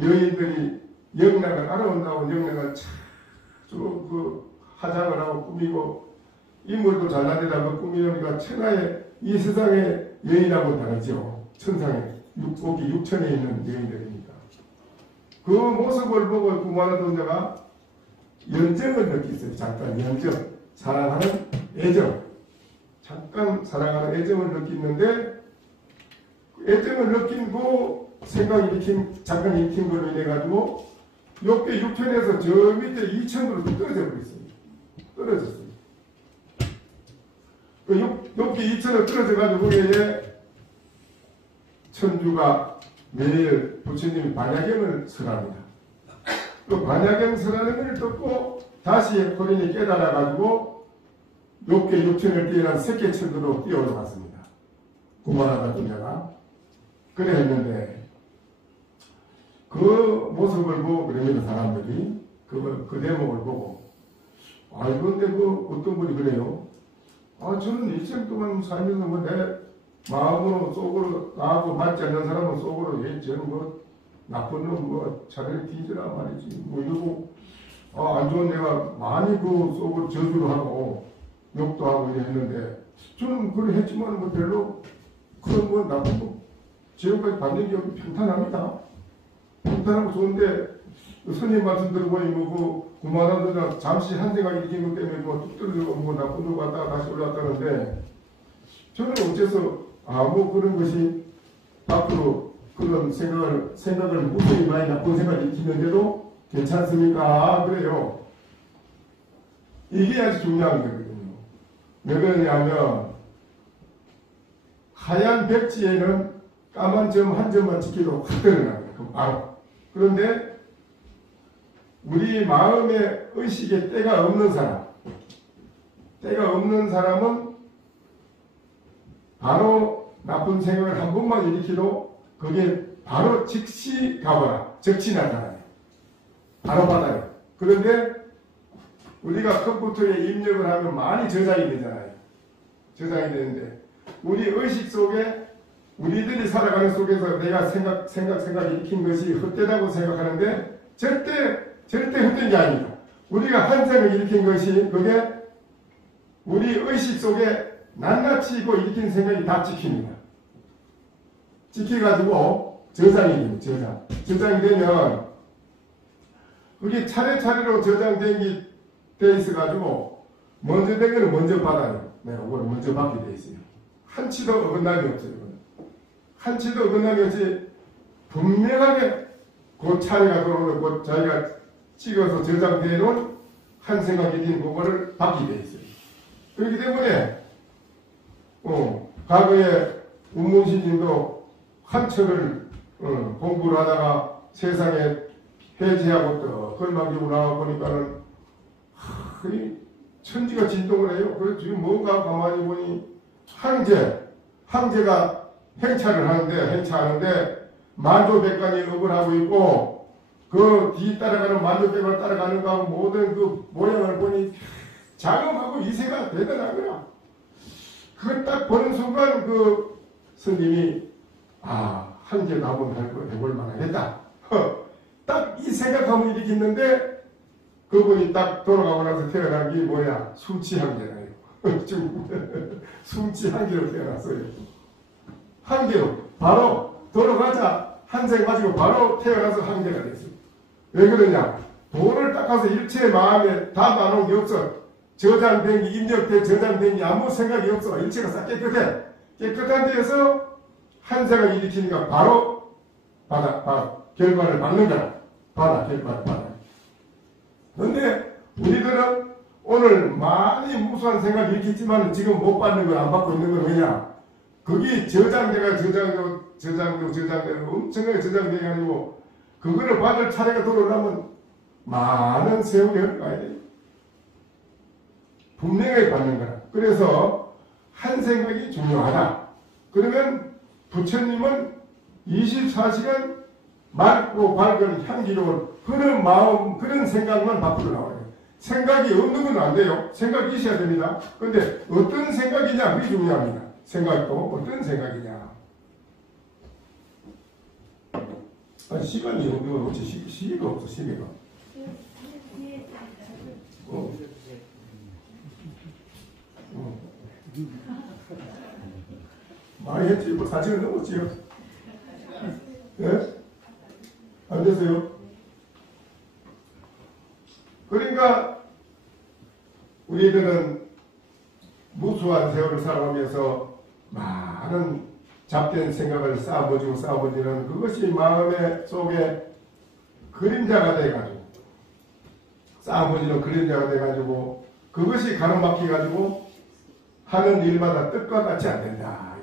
여인들이 영락을 아름다운 영락을 그 화장을 하고 꾸미고 인물도 잘나되다가 꾸미니까 천하의 이 세상의 여인하고 다르죠. 천상에 거기 육천에 있는 여인들입니다. 그 모습을 보고 구만하던 자가 연정을 느꼈어요. 잠깐 연정, 사랑하는 애정, 잠깐 사랑하는 애정을 느끼는데, 애정을 느끼고 생각이 잠깐 익힌 걸로 인해 가지고 욕계 6천에서 저 밑에 2천으로 떨어져 버렸습니다. 떨어졌어요. 그 욕계 2천으로 떨어져 가지고 거기에 천주가 매일 부처님이 반야경을 설합니다. 그 반야경 설하는 것을 듣고 다시 호린이 깨달아 가지고 욕계 6천을 뛰어난 색계천으로 뛰어올랐습니다. 구만하다 존자가 그래 했는데, 그 모습을 보고 그러면 사람들이 그 대목을 보고 그런데 어떤 분이 그래요. 저는 일생 동안 살면서 내 마음으로 속으로 나하고 맞지 않는 사람은 속으로 저는 나쁜 놈 차라리 뒤지라 말이지 이러고 안 좋은 내가 많이 속으로 저주를 하고 욕도 하고 이래 했는데 저는 그걸 했지만 별로 그런 나쁜 거 지금까지 받는 기억이 평탄합니다. 평탄하고 좋은데 스님 말씀 들어보니 그만하다가 잠시 한 생각 일으킨 것 때문에 뚝 떨어지고 나쁜 놈 갔다가 다시 올라왔다는데 저는 어째서 그런 것이 앞으로 그런 생각을 무수히 많이 나쁜 생각을 일으키는데도 괜찮습니까? 그래요. 이게 아주 중요한 거거든요. 왜 그러냐면 하얀 백지에는 까만 점 한 점만 지켜도 확 드러나요. 바로. 그런데 우리 마음의 의식에 때가 없는 사람은 바로 나쁜 생각을 한 번만 일으키도 그게 바로 즉시 가거나 즉시 나타나요. 바로 받아요. 그런데 우리가 컴퓨터에 입력을 하면 많이 저장이 되잖아요. 저장이 되는데 우리 의식 속에 우리들이 살아가는 속에서 내가 생각 일으킨 것이 헛되다고 생각하는데 절대 헛된 게 아닙니다. 우리가 환상을 일으킨 것이 그게 우리 의식 속에 낱낱이 있고 일으킨 생각이 다 찍힙니다. 찍혀가지고 저장이 돼요. 저장이 되면 그게 차례차례로 저장된 게 돼 있어가지고 먼저 된 거는 먼저 받아요. 내가 그걸 먼저 받게 돼 있어요. 한치도 어긋남이 없어요. 한치도 어긋남이 없이 분명하게 그 차례가 들어오는 자기가 찍어서 저장되어 놓은 한 생각이 든 그거를 받게 돼 있어요. 그렇기 때문에 과거에 운문신님도 한철을 공부를 하다가 세상에 해제하고 또 걸망기고 나와 보니까는 천지가 진동을 해요. 그래서 지금 뭔가 가만히 보니 황제가 행차하는데 만조백관이 업을 하고 있고 그 뒤 따라가는 만조백관을 따라가는 거하고 모든 그 모양을 보니 자금하고 이세가 대단한 거야. 그걸 딱 보는 순간 그 스님이 황제가 한번 해볼 만하겠다. 딱 이 생각하면 일으켰는데 그분이 딱 돌아가고 나서 태어난 게 뭐야? 숨치한계라요. 숨치한계로 태어났어요. 한계로 바로 돌아가자 한생 가지고 바로 태어나서 한계가 됐어요. 왜 그러냐? 돈을 닦아서 일체 마음에 다 나눈 게 없어. 저장된 게 입력돼 저장된 게 아무 생각이 없어. 일체가 싹 깨끗해. 깨끗한 데에서 한생을 일으키니까 바로 결과를 받는 거야. 결과를 받아. 그런데 우리들은 오늘 많이 무수한 생각을 일으켰지만 지금 못 받는 걸 안 받고 있는 건 왜냐? 그게 저장되고 엄청나게 저장돼가지고 그거를 받을 차례가 들어오려면 많은 세월이 흘러가야 돼요. 분명하게 받는 거라. 그래서 한 생각이 중요하다. 그러면 부처님은 24시간 맑고 밝은 향기로운 그런 마음, 그런 생각만 밖으로 나와요. 생각이 없는 건 안 돼요. 생각이 있어야 됩니다. 근데 어떤 생각이냐, 그게 중요합니다. 생각도 어떤 생각이냐. 시간이 어째 시계가 없어, 시계가. 많이 했지, 뭐 4시간 넘었지요. 예? 안 되세요? 그러니까 우리들은 무수한 세월을 살아가면서 많은 잡된 생각을 쌓아버리는 그것이 마음의 속에 그림자가 돼가지고 쌓아버리는 그림자가 돼가지고 그것이 가로막혀가지고 하는 일마다 뜻과 같이 안 된다.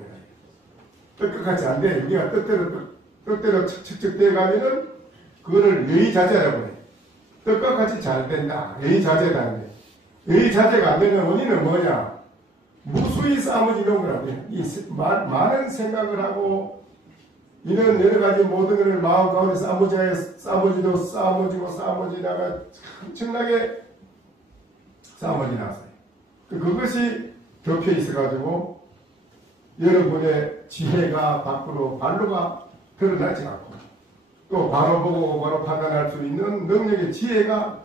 뜻과 같이 안 돼. 우리가 뜻대로 척척대어 가면은 그거를 예의자재라고 해. 뜻과 같이 잘 된다. 예의자재다. 예의자재가 안 되는 원인은 뭐냐? 무수히 싸움을 이런 거라고 해. 많은 생각을 하고 이런 여러 가지 모든 것을 마음 가운데 싸머지다가 엄청나게 싸머지 났어요. 그것이 덮여 있어가지고 여러분의 지혜가 밖으로 발로가 드러나지 않고 또 바로 보고 바로 판단할 수 있는 능력의 지혜가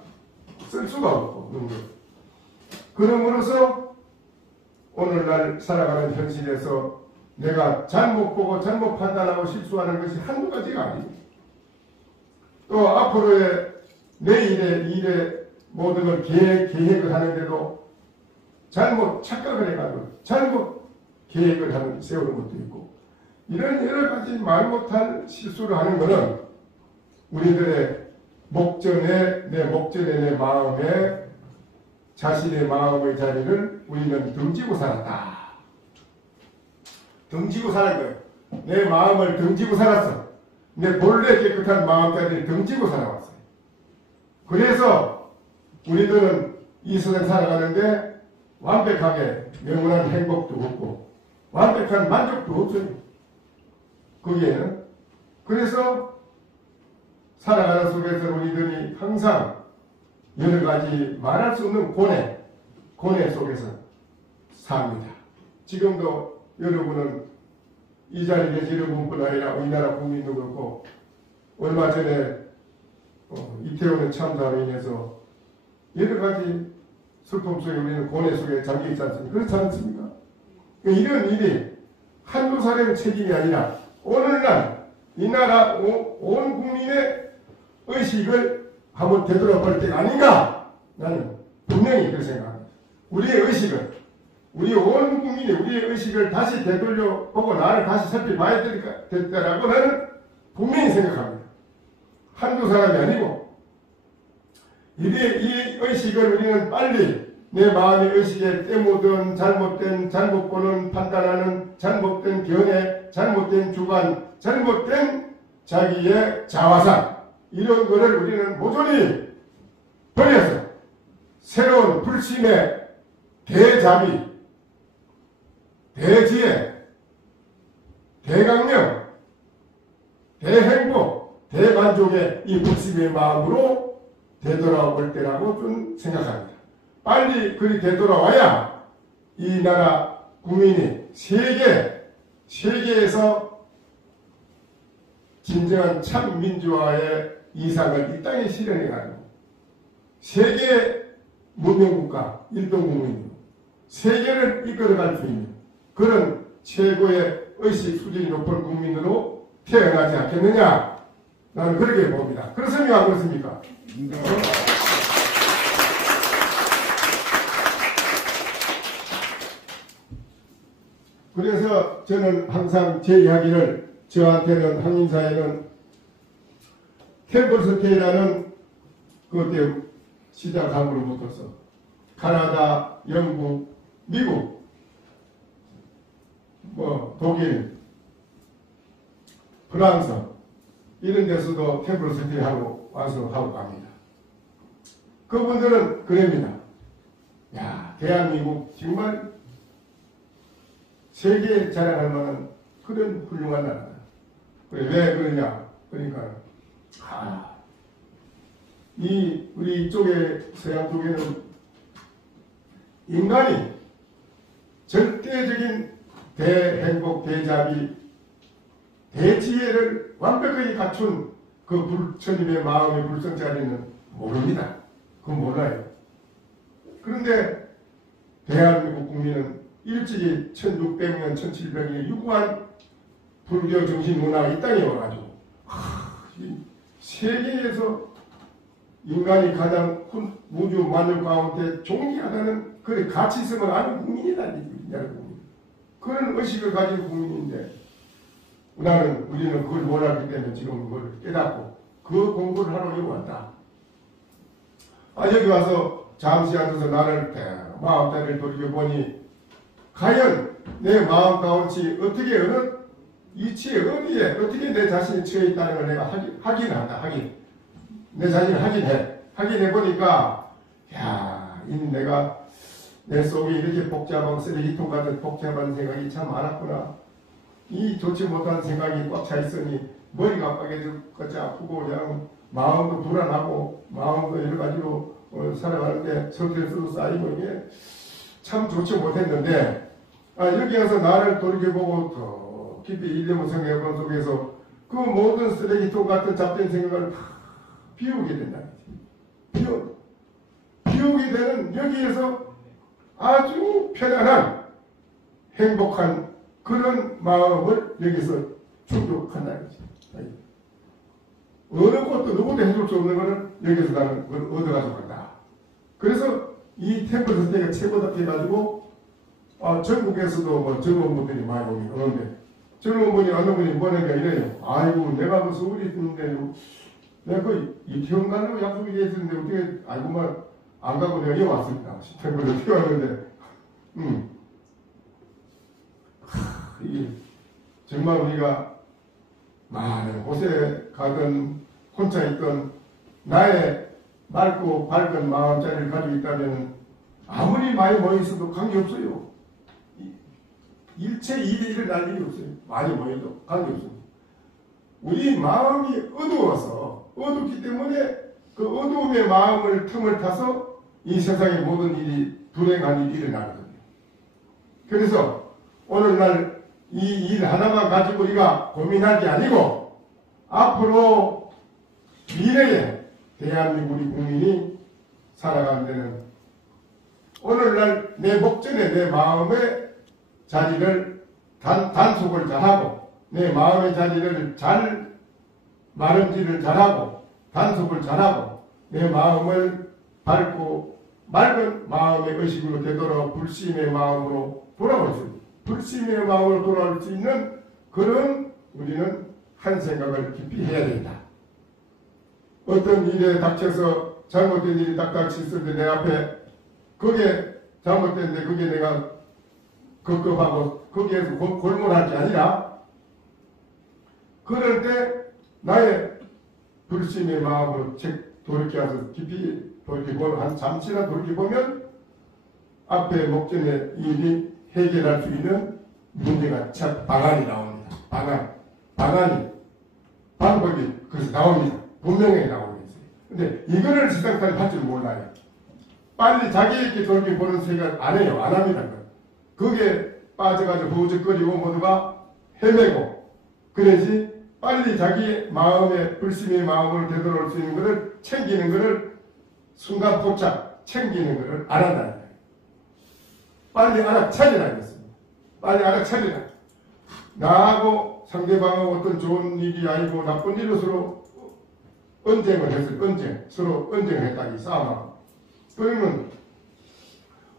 쓸 수가 없고 능력. 그러므로서 오늘날 살아가는 현실에서 내가 잘못 보고 잘못 판단하고 실수하는 것이 한두 가지가 아닙니다. 또 앞으로의 내일의 일의 모든 걸 계획을 하는데도 잘못 착각을 해가지고 잘못 계획을 세우는 것도 있고 이런 여러 가지 말 못할 실수를 하는 것은 우리들의 내 마음에 자신의 마음의 자리를 우리는 등지고 살았다. 등지고 살은 거예요. 내 마음을 등지고 살았어. 내 본래 깨끗한 마음까지 등지고 살아왔어요. 그래서 우리들은 이 세상 살아가는데 완벽하게 영원한 행복도 없고 완벽한 만족도 없어요. 거기에는. 그래서 살아가는 속에서 우리들이 항상 여러 가지 말할 수 없는 고뇌 속에서 삽니다. 지금도 여러분은 이 자리에 계신 여러분뿐 아니라 우리나라 국민도 그렇고 얼마 전에 이태원의 참사로 인해서 여러 가지 슬픔 속에 우리는 고뇌 속에 잠겨 있지 않습니까? 그렇지 않습니까? 이런 일이 한두 사람의 책임이 아니라 오늘날 이 나라 온 국민의 의식을 한번 되돌아볼 때가 아닌가? 나는 분명히 그렇게 생각합니다. 우리의 의식을, 우리 온 국민이 우리의 의식을 다시 되돌려 보고 나를 다시 살펴봐야 됐다라고 나는 분명히 생각합니다. 한두 사람이 아니고 이 의식을 우리는 빨리 내 마음의 의식에 때묻은 잘못 보는 판단하는 잘못된 견해, 잘못된 주관, 잘못된 자기의 자화상 이런 거를 우리는 모조리 버려서 새로운 불신의 대자비, 대지혜, 대강령, 대행복, 대만족의 이 불신의 마음으로 되돌아올 때라고 좀 생각합니다. 빨리 그리 되돌아와야 이 나라 국민이 세계에서 진정한 참 민주화의 이상을 이 땅에 실현해가지고 세계 문명국가 일등국민으로 세계를 이끌어갈 수 있는 그런 최고의 의식 수준이 높은 국민으로 태어나지 않겠느냐 나는 그렇게 봅니다. 그렇습니까? 안 그렇습니까? 그래서 저는 항상 제 이야기를 저한테는 한인사회는 캠퍼스테이라는 그때 시작함으로부터서 카나다, 영국, 미국, 독일, 프랑스 이런 데서도 캠퍼스테이 하고 와서 하고 갑니다. 그분들은 그럽니다. 야, 대한민국 정말 세계에 자랑할 만한 그런 훌륭한 나라다. 왜 그러냐? 그러니까 우리 이쪽에 서양 쪽에는 인간이 절대적인 대행복, 대자비, 대지혜를 완벽하게 갖춘 그 불처님의 마음의 불성자리는 모릅니다. 그건 몰라요. 그런데 대한민국 국민은 일찍이 1600년, 1700년에 유구한 불교 정신 문화가 이 땅에 와가지고 세계에서 인간이 가장 큰 우주 만물 가운데 존귀하다는 그런 가치성을 아는 국민이다. 그런 의식을 가진 국민인데 우리는 그걸 몰랐기 때문에 지금 그걸 깨닫고 그 공부를 하러 여기 왔다. 여기 와서 잠시 앉아서 나를 마음다리를 돌이켜보니 과연 내 마음 가운데 어떻게 어느 이치에 어디에 어떻게 내 자신이 처해 있다는 걸 내가 확인한다. 내 자신을 확인해보니까 내가 내 속에 이렇게 복잡하고 쓰레기통 같은 복잡한 생각이 참 많았구나. 이 좋지 못한 생각이 꽉 차 있으니 머리가 빠개질것이 아프고 그냥 마음도 불안하고 마음도 여러 가지로 살아가는데 스트레스도 쌓이고 이게 참 좋지 못했는데 여기 와서 나를 돌이켜보고 더 깊이 일념을 생각해본 속에서 그 모든 쓰레기통 같은 잡된 생각을 다 비우게 된다. 비우게 되는 여기에서 아주 편안한 행복한 그런 마음을 여기서 충족한다는 거지. 어느 것도 누구도 해줄 수 없는 것을 여기서 나는 그걸 얻어가지고 간다. 그래서 이 템플 선생가 최고다 해가지고 전국에서도 뭐 젊은 분들이 많이 오는데 젊은 분이 어느 분이 뭐는 게 이래요. 아이고 내가 그 서울에 있는데 내가 그 이태원 가려고 약속이 돼 있었는데 어떻게 알고만 안 가고 여기 왔습니다. 템플을 뛰어왔는데 이게 정말 우리가 많은 곳에 가든 혼자 있던 나의 맑고 밝은 마음자리를 가지고 있다면 아무리 많이 모여있어도 관계없어요. 일체 일이 일어날 일이 없어요. 많이 모여도 관계없습니다. 우리 마음이 어두웠기 때문에 그 어두움의 마음을 틈을 타서 이 세상의 모든 일이 불행한 일이 일어나거든요. 그래서 오늘날 이 일 하나만 가지고 우리가 고민할 게 아니고 앞으로 미래에 대한민국 우리 국민이 살아가는 데는 오늘날 내 목전에 내 마음의 자리를 단속을 잘하고 내 마음의 자리를 잘 마름질을 잘하고 단속을 잘하고 내 마음을 밝고 맑은 마음의 의식으로 되돌아 불신의 마음으로 돌아올 수 있는 불신의 마음으로 돌아올 수 있는 그런 우리는 한 생각을 깊이 해야 된다. 어떤 일에 닥쳐서 잘못된 일이 딱딱 있을 때 내 앞에 그게 잘못된데 그게 내가 급급하고 거기에서 골몰할 게 아니라 그럴 때 나의 불신의 마음으로 돌이켜서 깊이 돌이켜보면 한 잠시나 돌이켜보면 앞에 목전의 일이 해결할 수 있는 문제가 방안이 나옵니다. 방법이 그래서 나옵니다. 분명히 나오고 있어요. 근데 이거를 세상 사람이 할 줄 몰라요. 빨리 자기에게 돌이켜보는 생각 안 해요. 안 합니다. 그게 빠져가지고 후적거리고 모두가 헤매고 그래야지 빨리 자기 마음의 불신의 마음을 되돌아올 수 있는 것을 챙기는 것을 순간 포착 챙기는 것을 안 한다는 거예요. 빨리 알아차리라 이랬습니다. 빨리 알아차리라. 나하고 상대방하고 어떤 좋은 일이 아니고 나쁜 일로 서로 언쟁을 했어요. 서로 언쟁을 했다. 이 싸움하고. 그러면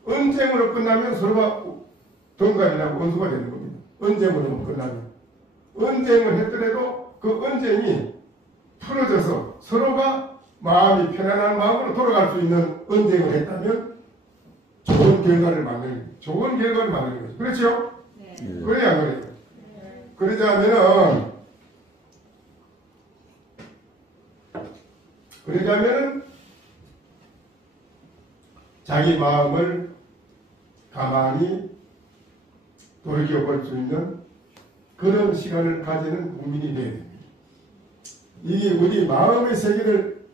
언쟁으로 끝나면 서로가 동갑이라고 원수가 되는 겁니다. 언쟁으로 끝나면. 언쟁을 했더라도 그 언쟁이 풀어져서 서로가 마음이 편안한 마음으로 돌아갈 수 있는 언쟁을 했다면 좋은 결과를 만드는 거죠. 그렇죠? 네. 그래야 안 그래요? 그러자면은 자기 마음을 가만히 돌이켜볼 수 있는 그런 시간을 가지는 국민이 되어야 됩니다. 이게 우리 마음의 세계를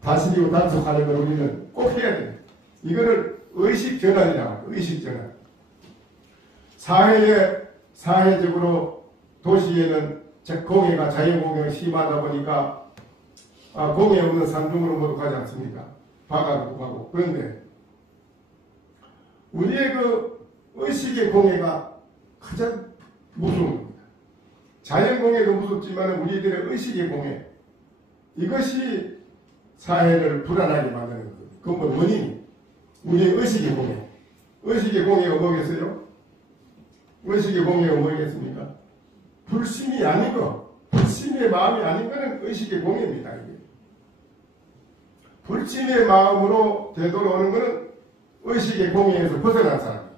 다스리고 단속하는 걸 우리는 꼭 해야 됩니다. 이거를 의식전환이라고 합니다. 의식전환. 사회적으로 도시에는 공해가 자연공해가 심하다 보니까 공해 없는 산중으로 모두 가지 않습니까? 바다로 가고. 그런데 우리의 그 의식의 공해가 가장 무서운 겁니다. 자연공해도 무섭지만 우리들의 의식의 공해 이것이 사회를 불안하게 만드는 거예요. 그건 원인이 우리의 의식의 공해. 의식의 공해가 뭐겠어요? 의식의 공해가 뭐겠습니까? 불신이 아닌 거, 불신의 마음이 아닌 거는 의식의 공해입니다. 이게. 불신의 마음으로 되돌아오는 것은 의식의 공해에서 벗어난 사람입니다.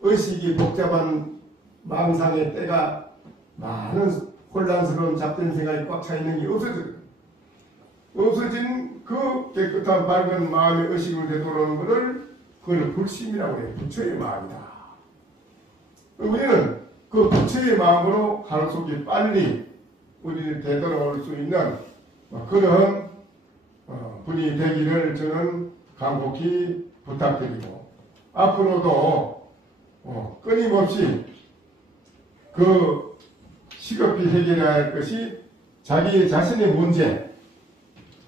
의식이 복잡한 망상의 때가 많은 혼란스러운 잡된 생각이 꽉 차 있는 게 없어진 그 깨끗한 밝은 마음의 의식으로 되돌아오는 것을 그걸 불심이라고 해요. 부처의 마음이다. 우리는 그 부처의 마음으로 하루속히 빨리 우리 되돌아올 수 있는 그런 분이 되기를 저는 간곡히 부탁드리고, 앞으로도 끊임없이 그 시급히 해결해야 할 것이 자기 자신의 문제,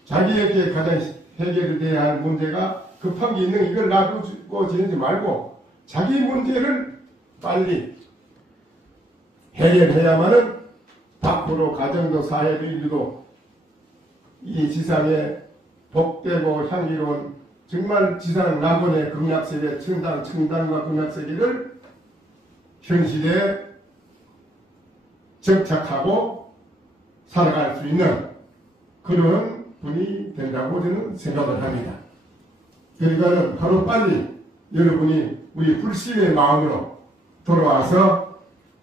자기에게 가장 해결돼야 할 문제가 급한 게 있는 이걸 놔두고 지내지 말고 자기 문제를 빨리 해결해야만은 밖으로 가정도 사회도 인류도 이 지상에 복되고 향기로운 정말 지상 남번의 극락세계 청당과 극락세계를 현실에 정착하고 살아갈 수 있는 그런 분이 된다고 저는 생각을 합니다. 그러니까는 하루빨리 여러분이 우리 불신의 마음으로 돌아와서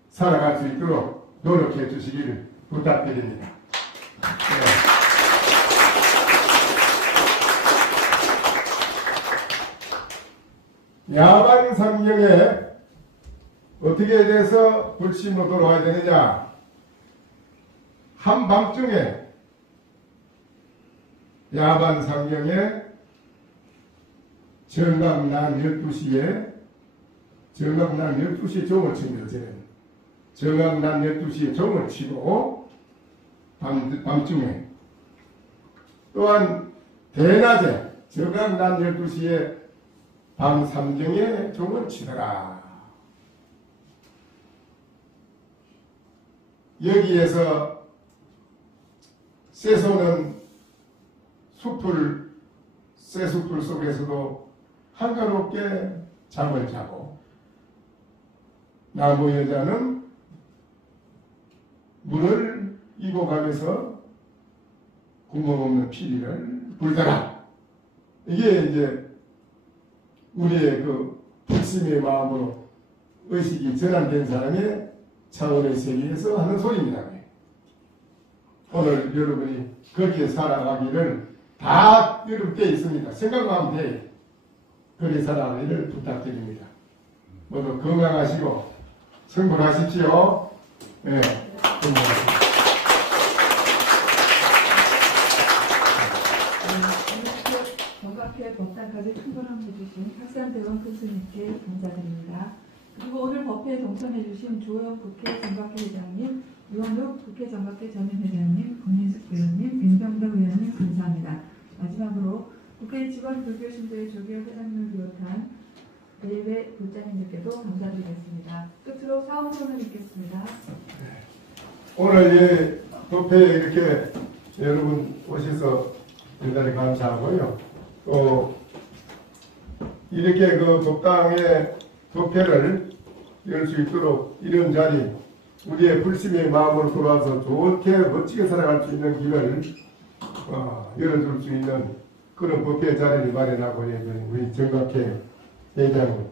살아갈 수 있도록 노력해 주시기를 부탁드립니다. 야반 상경에 어떻게 돼서 불신으로 돌아와야 되느냐? 한밤중에 야반 상경에 정각난 12시에 종을 칩니다. 저는 정각난 12시에 종을 치고 밤중에 또한 대낮에 정각난 12시에 밤 3경에 종을 치더라. 여기에서 쇠소는 쇠숲을 속에서도 한가롭게 잠을 자고, 나무 여자는 물을 입어가면서 구멍 없는 피리를 불더라. 이게 이제 우리의 그 불심의 마음으로 의식이 전환된 사람의 차원의 세계에서 하는 소리입니다. 오늘 여러분이 그렇게 살아가기를 다 여러분 때 있습니다. 생각만 하면 돼. 그렇게 살아가기를 부탁드립니다. 모두 건강하시고 성불하십시오. 네, 건강하십시오. 정각회 법당까지 출근해주신 학산대원 교수님께 감사드립니다. 그리고 오늘 법회에 동참해주신 주호영 국회 정각회 회장님, 유원욱 국회 정각회 전임회장님, 권민숙 의원님, 윤병덕 의원님 감사합니다. 마지막으로 국회 직원 불교신도의 조기혁 회장님을 비롯한 내외 불자님들께도 감사드리겠습니다. 끝으로 사후선을 읽겠습니다. 오늘 이 법회에 이렇게 여러분 오셔서 대단히 감사하고요. 또 이렇게 그 법당의 법회를 열 수 있도록 이런 자리, 우리의 불심의 마음으로 돌아와서 좋게 멋지게 살아갈 수 있는 길을 열어줄 수 있는 그런 법회 자리를 마련하고 있는 우리 정각회 회장님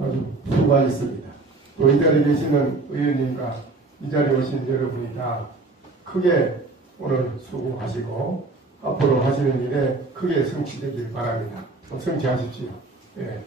아주 수고하셨습니다. 또 이 자리에 계시는 의원님과 이 자리에 오신 여러분이 다 크게 오늘 수고하시고 앞으로 하시는 일에 크게 성취되길 바랍니다. 성취하십시오. 예.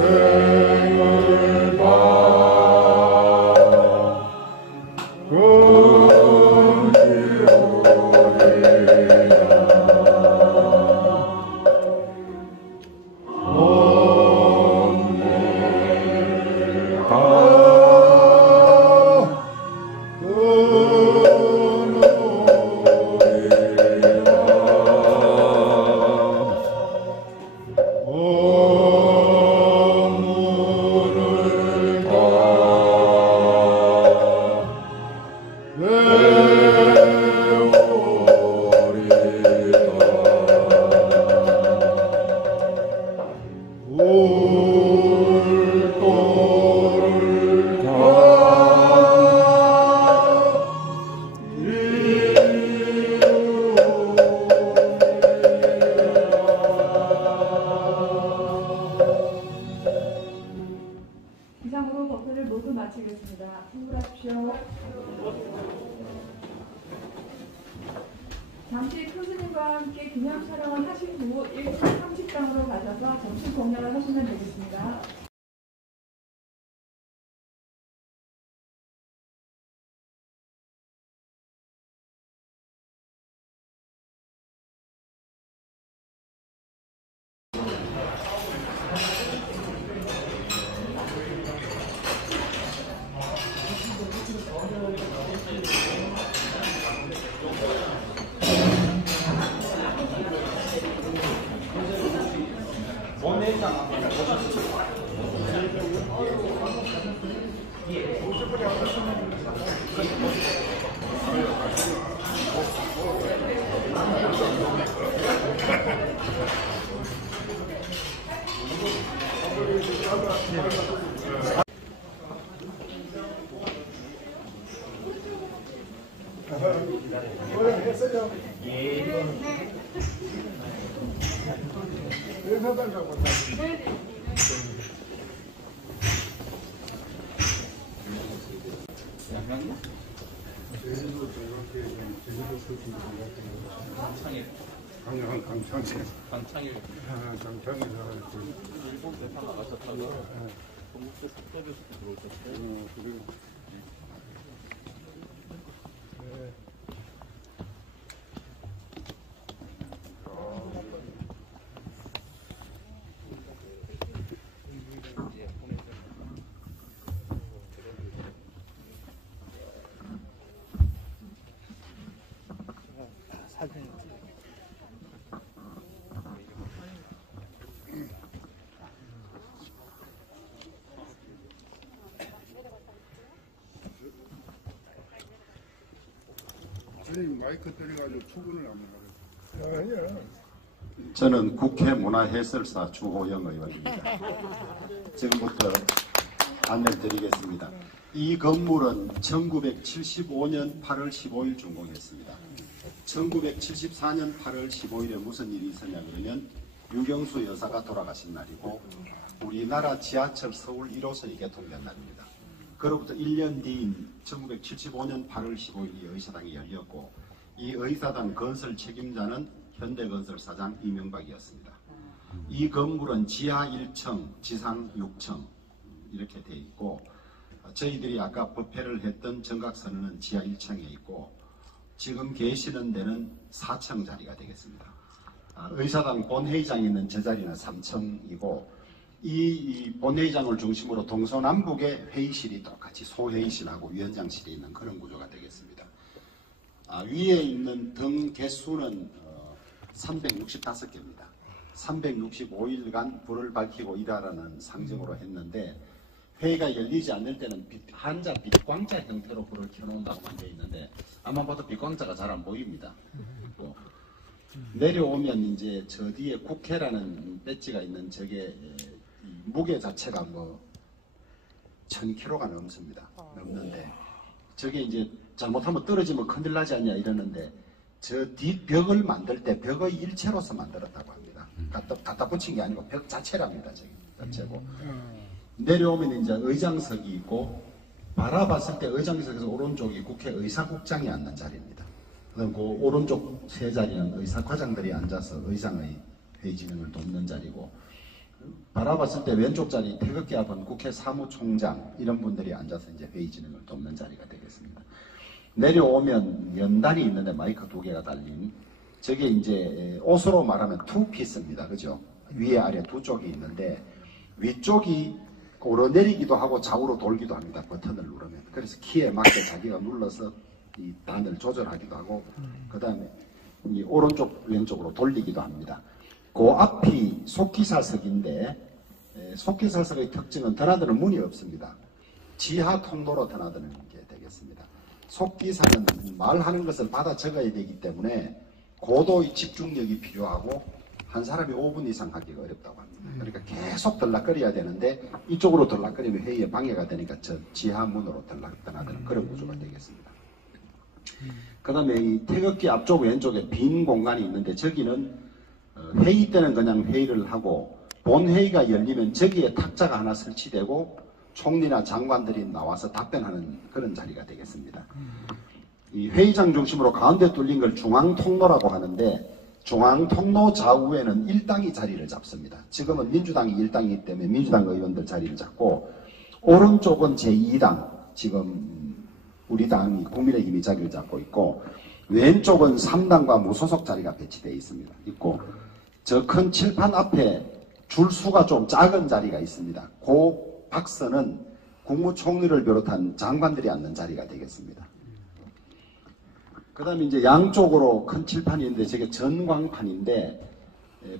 중생을 다 잠시 교수님과 함께 기념 촬영을 하신 후 1층 30방으로 가셔서 점심 공연을 하시면 되겠습니다. 강창일 일본 대사 나가셨다가 동국대 특별에서 들어오셨어요. 선생님 마이크 때려가지고 투근을 안 하고. 아니야. 저는 국회 문화해설사 주호영 의원입니다. 지금부터 안내를 드리겠습니다. 이 건물은 1975년 8월 15일 준공했습니다. 1974년 8월 15일에 무슨 일이 있었냐 그러면 유경수 여사가 돌아가신 날이고 우리나라 지하철 서울 1호선이 개통된 날입니다. 그로부터 1년 뒤인 1975년 8월 15일 이 의사당이 열렸고 이 의사당 건설 책임자는 현대건설 사장 이명박이었습니다. 이 건물은 지하 1층, 지상 6층 이렇게 돼 있고 저희들이 아까 법회를 했던 정각선언은 지하 1층에 있고 지금 계시는 데는 4층 자리가 되겠습니다. 의사당 본회의장에 있는 저 자리는 3층이고 이 본회의장을 중심으로 동서남북의 회의실이 똑같이 소회의실하고 위원장실이 있는 그런 구조가 되겠습니다. 위에 있는 등 개수는 365개입니다. 365일간 불을 밝히고 일하라는 상징으로 했는데 회의가 열리지 않을 때는 한자 빛광자 형태로 불을 켜놓는다고만 되어 있는데 아마 봐도 빛광자가 잘 안 보입니다. 내려오면 이제 저 뒤에 국회라는 배지가 있는 저게 무게 자체가 뭐 1000kg가 넘습니다. 넘는데 저게 이제 잘못하면 떨어지면 큰일 나지 않냐 이러는데 저 뒷벽을 만들 때 벽의 일체로서 만들었다고 합니다. 갖다 붙인 게 아니고 벽 자체랍니다. 저게 자체고 내려오면 이제 의장석이 있고 바라봤을 때 의장석에서 오른쪽이 국회 의사국장이 앉는 자리입니다. 그다음 그 오른쪽 세 자리는 의사과장들이 앉아서 의장의 회의 진행을 돕는 자리고 바라봤을 때 왼쪽 자리 태극기 앞은 국회 사무총장 이런 분들이 앉아서 이제 회의 진행을 돕는 자리가 되겠습니다. 내려오면 연단이 있는데 마이크 2개가 달린 저게 이제 옷으로 말하면 투피스입니다. 그죠? 위에 아래 두 쪽이 있는데 위쪽이 오르내리기도 하고 좌우로 돌기도 합니다. 버튼을 누르면. 그래서 키에 맞게 자기가 눌러서 이 단을 조절하기도 하고 그 다음에 이 오른쪽 왼쪽으로 돌리기도 합니다. 그 앞이 속기사석인데 속기사석의 특징은 드나드는 문이 없습니다. 지하 통로로 드나드는 게 되겠습니다. 속기사는 말하는 것을 받아 적어야 되기 때문에 고도의 집중력이 필요하고 한 사람이 5분 이상 하기가 어렵다고 합니다. 그러니까 계속 들락거려야 되는데 이쪽으로 들락거리면 회의에 방해가 되니까 저 지하 문으로 드나드는 그런 구조가 되겠습니다. 그 다음에 이 태극기 앞쪽 왼쪽에 빈 공간이 있는데 저기는 회의 때는 그냥 회의를 하고 본회의가 열리면 저기에 탁자가 하나 설치되고 총리나 장관들이 나와서 답변하는 그런 자리가 되겠습니다. 이 회의장 중심으로 가운데 뚫린 걸 중앙통로라고 하는데 중앙통로 좌우에는 일당이 자리를 잡습니다. 지금은 민주당이 일당이기 때문에 민주당 의원들 자리를 잡고 오른쪽은 제2당 지금 우리 당이 국민의힘이 자리를 잡고 있고 왼쪽은 3당과 무소속 자리가 배치되어 있습니다. 있고 저 큰 칠판 앞에 줄수가 좀 작은 자리가 있습니다. 그 박스는 국무총리를 비롯한 장관들이 앉는 자리가 되겠습니다. 그 다음에 이제 양쪽으로 큰 칠판이 있는데 저게 전광판인데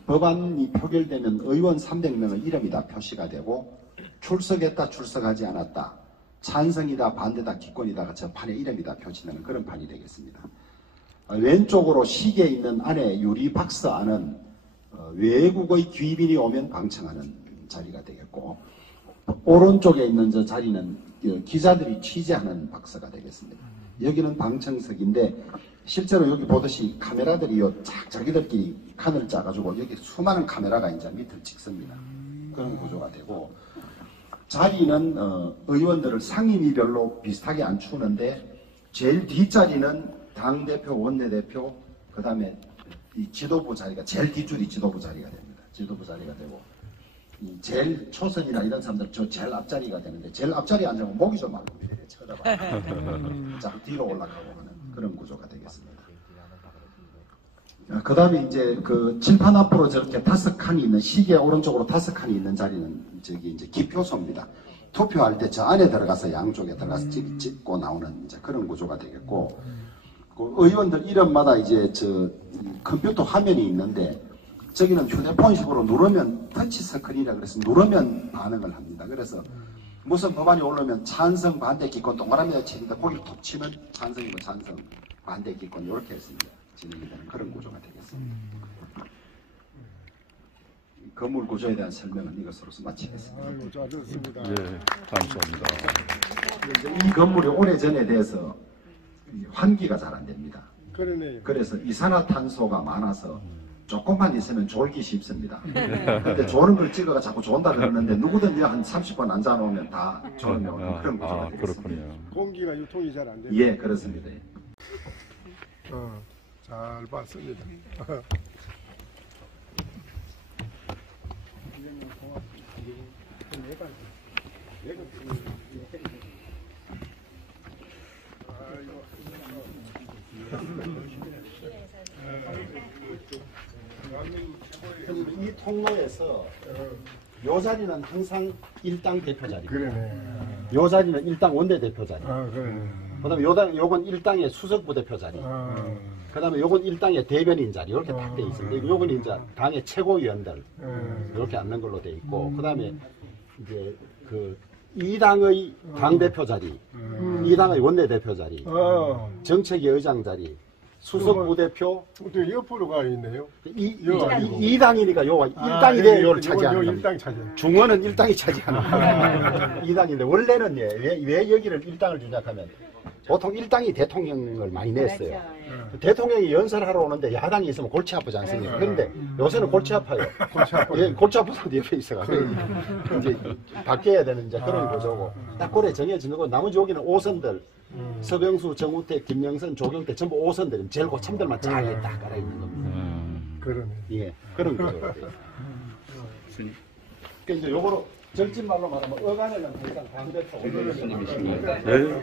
법안이 표결되면 의원 300명의 이름이 다 표시가 되고 출석했다 출석하지 않았다 찬성이다 반대다 기권이다가 저 판에 이름이 다 표시되는 그런 판이 되겠습니다. 왼쪽으로 시계 있는 안에 유리 박스 안은 외국의 귀빈이 오면 방청하는 자리가 되겠고 오른쪽에 있는 저 자리는 기자들이 취재하는 박스가 되겠습니다. 여기는 방청석인데 실제로 여기 보듯이 카메라들이 자기들끼리 칸을 짜가지고 여기 수많은 카메라가 이제 밑을 찍습니다. 그런 구조가 되고 자리는 의원들을 상임위별로 비슷하게 앉추는데 제일 뒷자리는 당대표, 원내대표 그 다음에 이 지도부 자리가 제일 뒷줄이 지도부 자리가 됩니다. 지도부 자리가 되고 이 제일 초선이나 이런 사람들 저 제일 앞자리가 되는데 제일 앞자리에 앉으면 목이 좀 말고 이렇게 쳐다봐요. 자 뒤로 올라가고 하는 그런 구조가 되겠습니다. 그 다음에 이제 그 칠판 앞으로 저렇게 5칸이 있는 시계 오른쪽으로 5칸이 있는 자리는 저기 이제 기표소입니다. 투표할 때 저 안에 들어가서 양쪽에 들어가서 찍고 나오는 이제 그런 구조가 되겠고 그 의원들 이름마다 이제 저 컴퓨터 화면이 있는데 저기는 휴대폰식으로 누르면 터치 스크린이라 그래서 누르면 반응을 합니다. 그래서 무슨 법안이 올라오면 찬성, 반대, 기권 동그라미에 치는데 거기를 톡 치면 찬성이고 찬성, 반대, 기권 이렇게 했습니다. 진행이 되는 그런 구조가 되겠습니다. 건물 구조에 대한 설명은 이것으로서 마치겠습니다. 아이고, 잘 들었습니다. 예, 감사합니다. 이 건물이 오래전에 대해서 환기가 잘 안 됩니다. 그러네요. 그래서 이산화탄소가 많아서 조금만 있으면 졸기 쉽습니다. 근데 조는 걸 찍어가 자꾸 존다 그러는데 누구든지 한 30분 앉아놓으면 다 졸음이 오는 그런 구조가 되겠습니다. 그렇군요. 공기가 유통이 잘 안 돼요. 예, 그렇습니다. 잘 봤습니다. 이 통로에서 요 자리는 항상 일당 대표 자리입니다. 그러네. 요 자리는 일당 원내대표 자리. 그러네. 그다음에 요건 일당의 수석부대표 자리. 그다음에 요건 일당의 대변인 자리 이렇게 딱 돼 있습니다. 요건 이제 당의 최고위원들 이렇게 앉는 걸로 돼 있고 그다음에 이제 그 이 당의 당 대표 자리, 이 당의 원내대표 자리, 정책위 의장 자리, 수석 부대표. 또 옆으로 가 있네요. 이 당이니까 요 1당이 돼야 요를 차지하는 겁니다. 1당 차지. 중원은 1당이 차지하는 겁니다. 2당인데 원래는 왜 여기를 1당을 주냐하면 보통 1당이 대통령을 많이 냈어요. 대통령이 연설하러 오는데 야당이 있으면 골치 아프지 않습니까? 그런데 요새는 골치 아파요. 예, 골치 아픈 사람도 옆에 있어가지고 이제 바뀌어야 되는 이제 그런 구조고 딱 그래 정해지는 거. 나머지 여기는 5선들 서병수, 정우택, 김영선, 조경태 전부 5선들 제일 고참들만 잘 딱 깔아 있는 겁니다. 그러네. 예, 그런 구조가 돼요. 그러니까 이제 요거로 절진말로 말하면 어간에는 더 이상 당대표 네.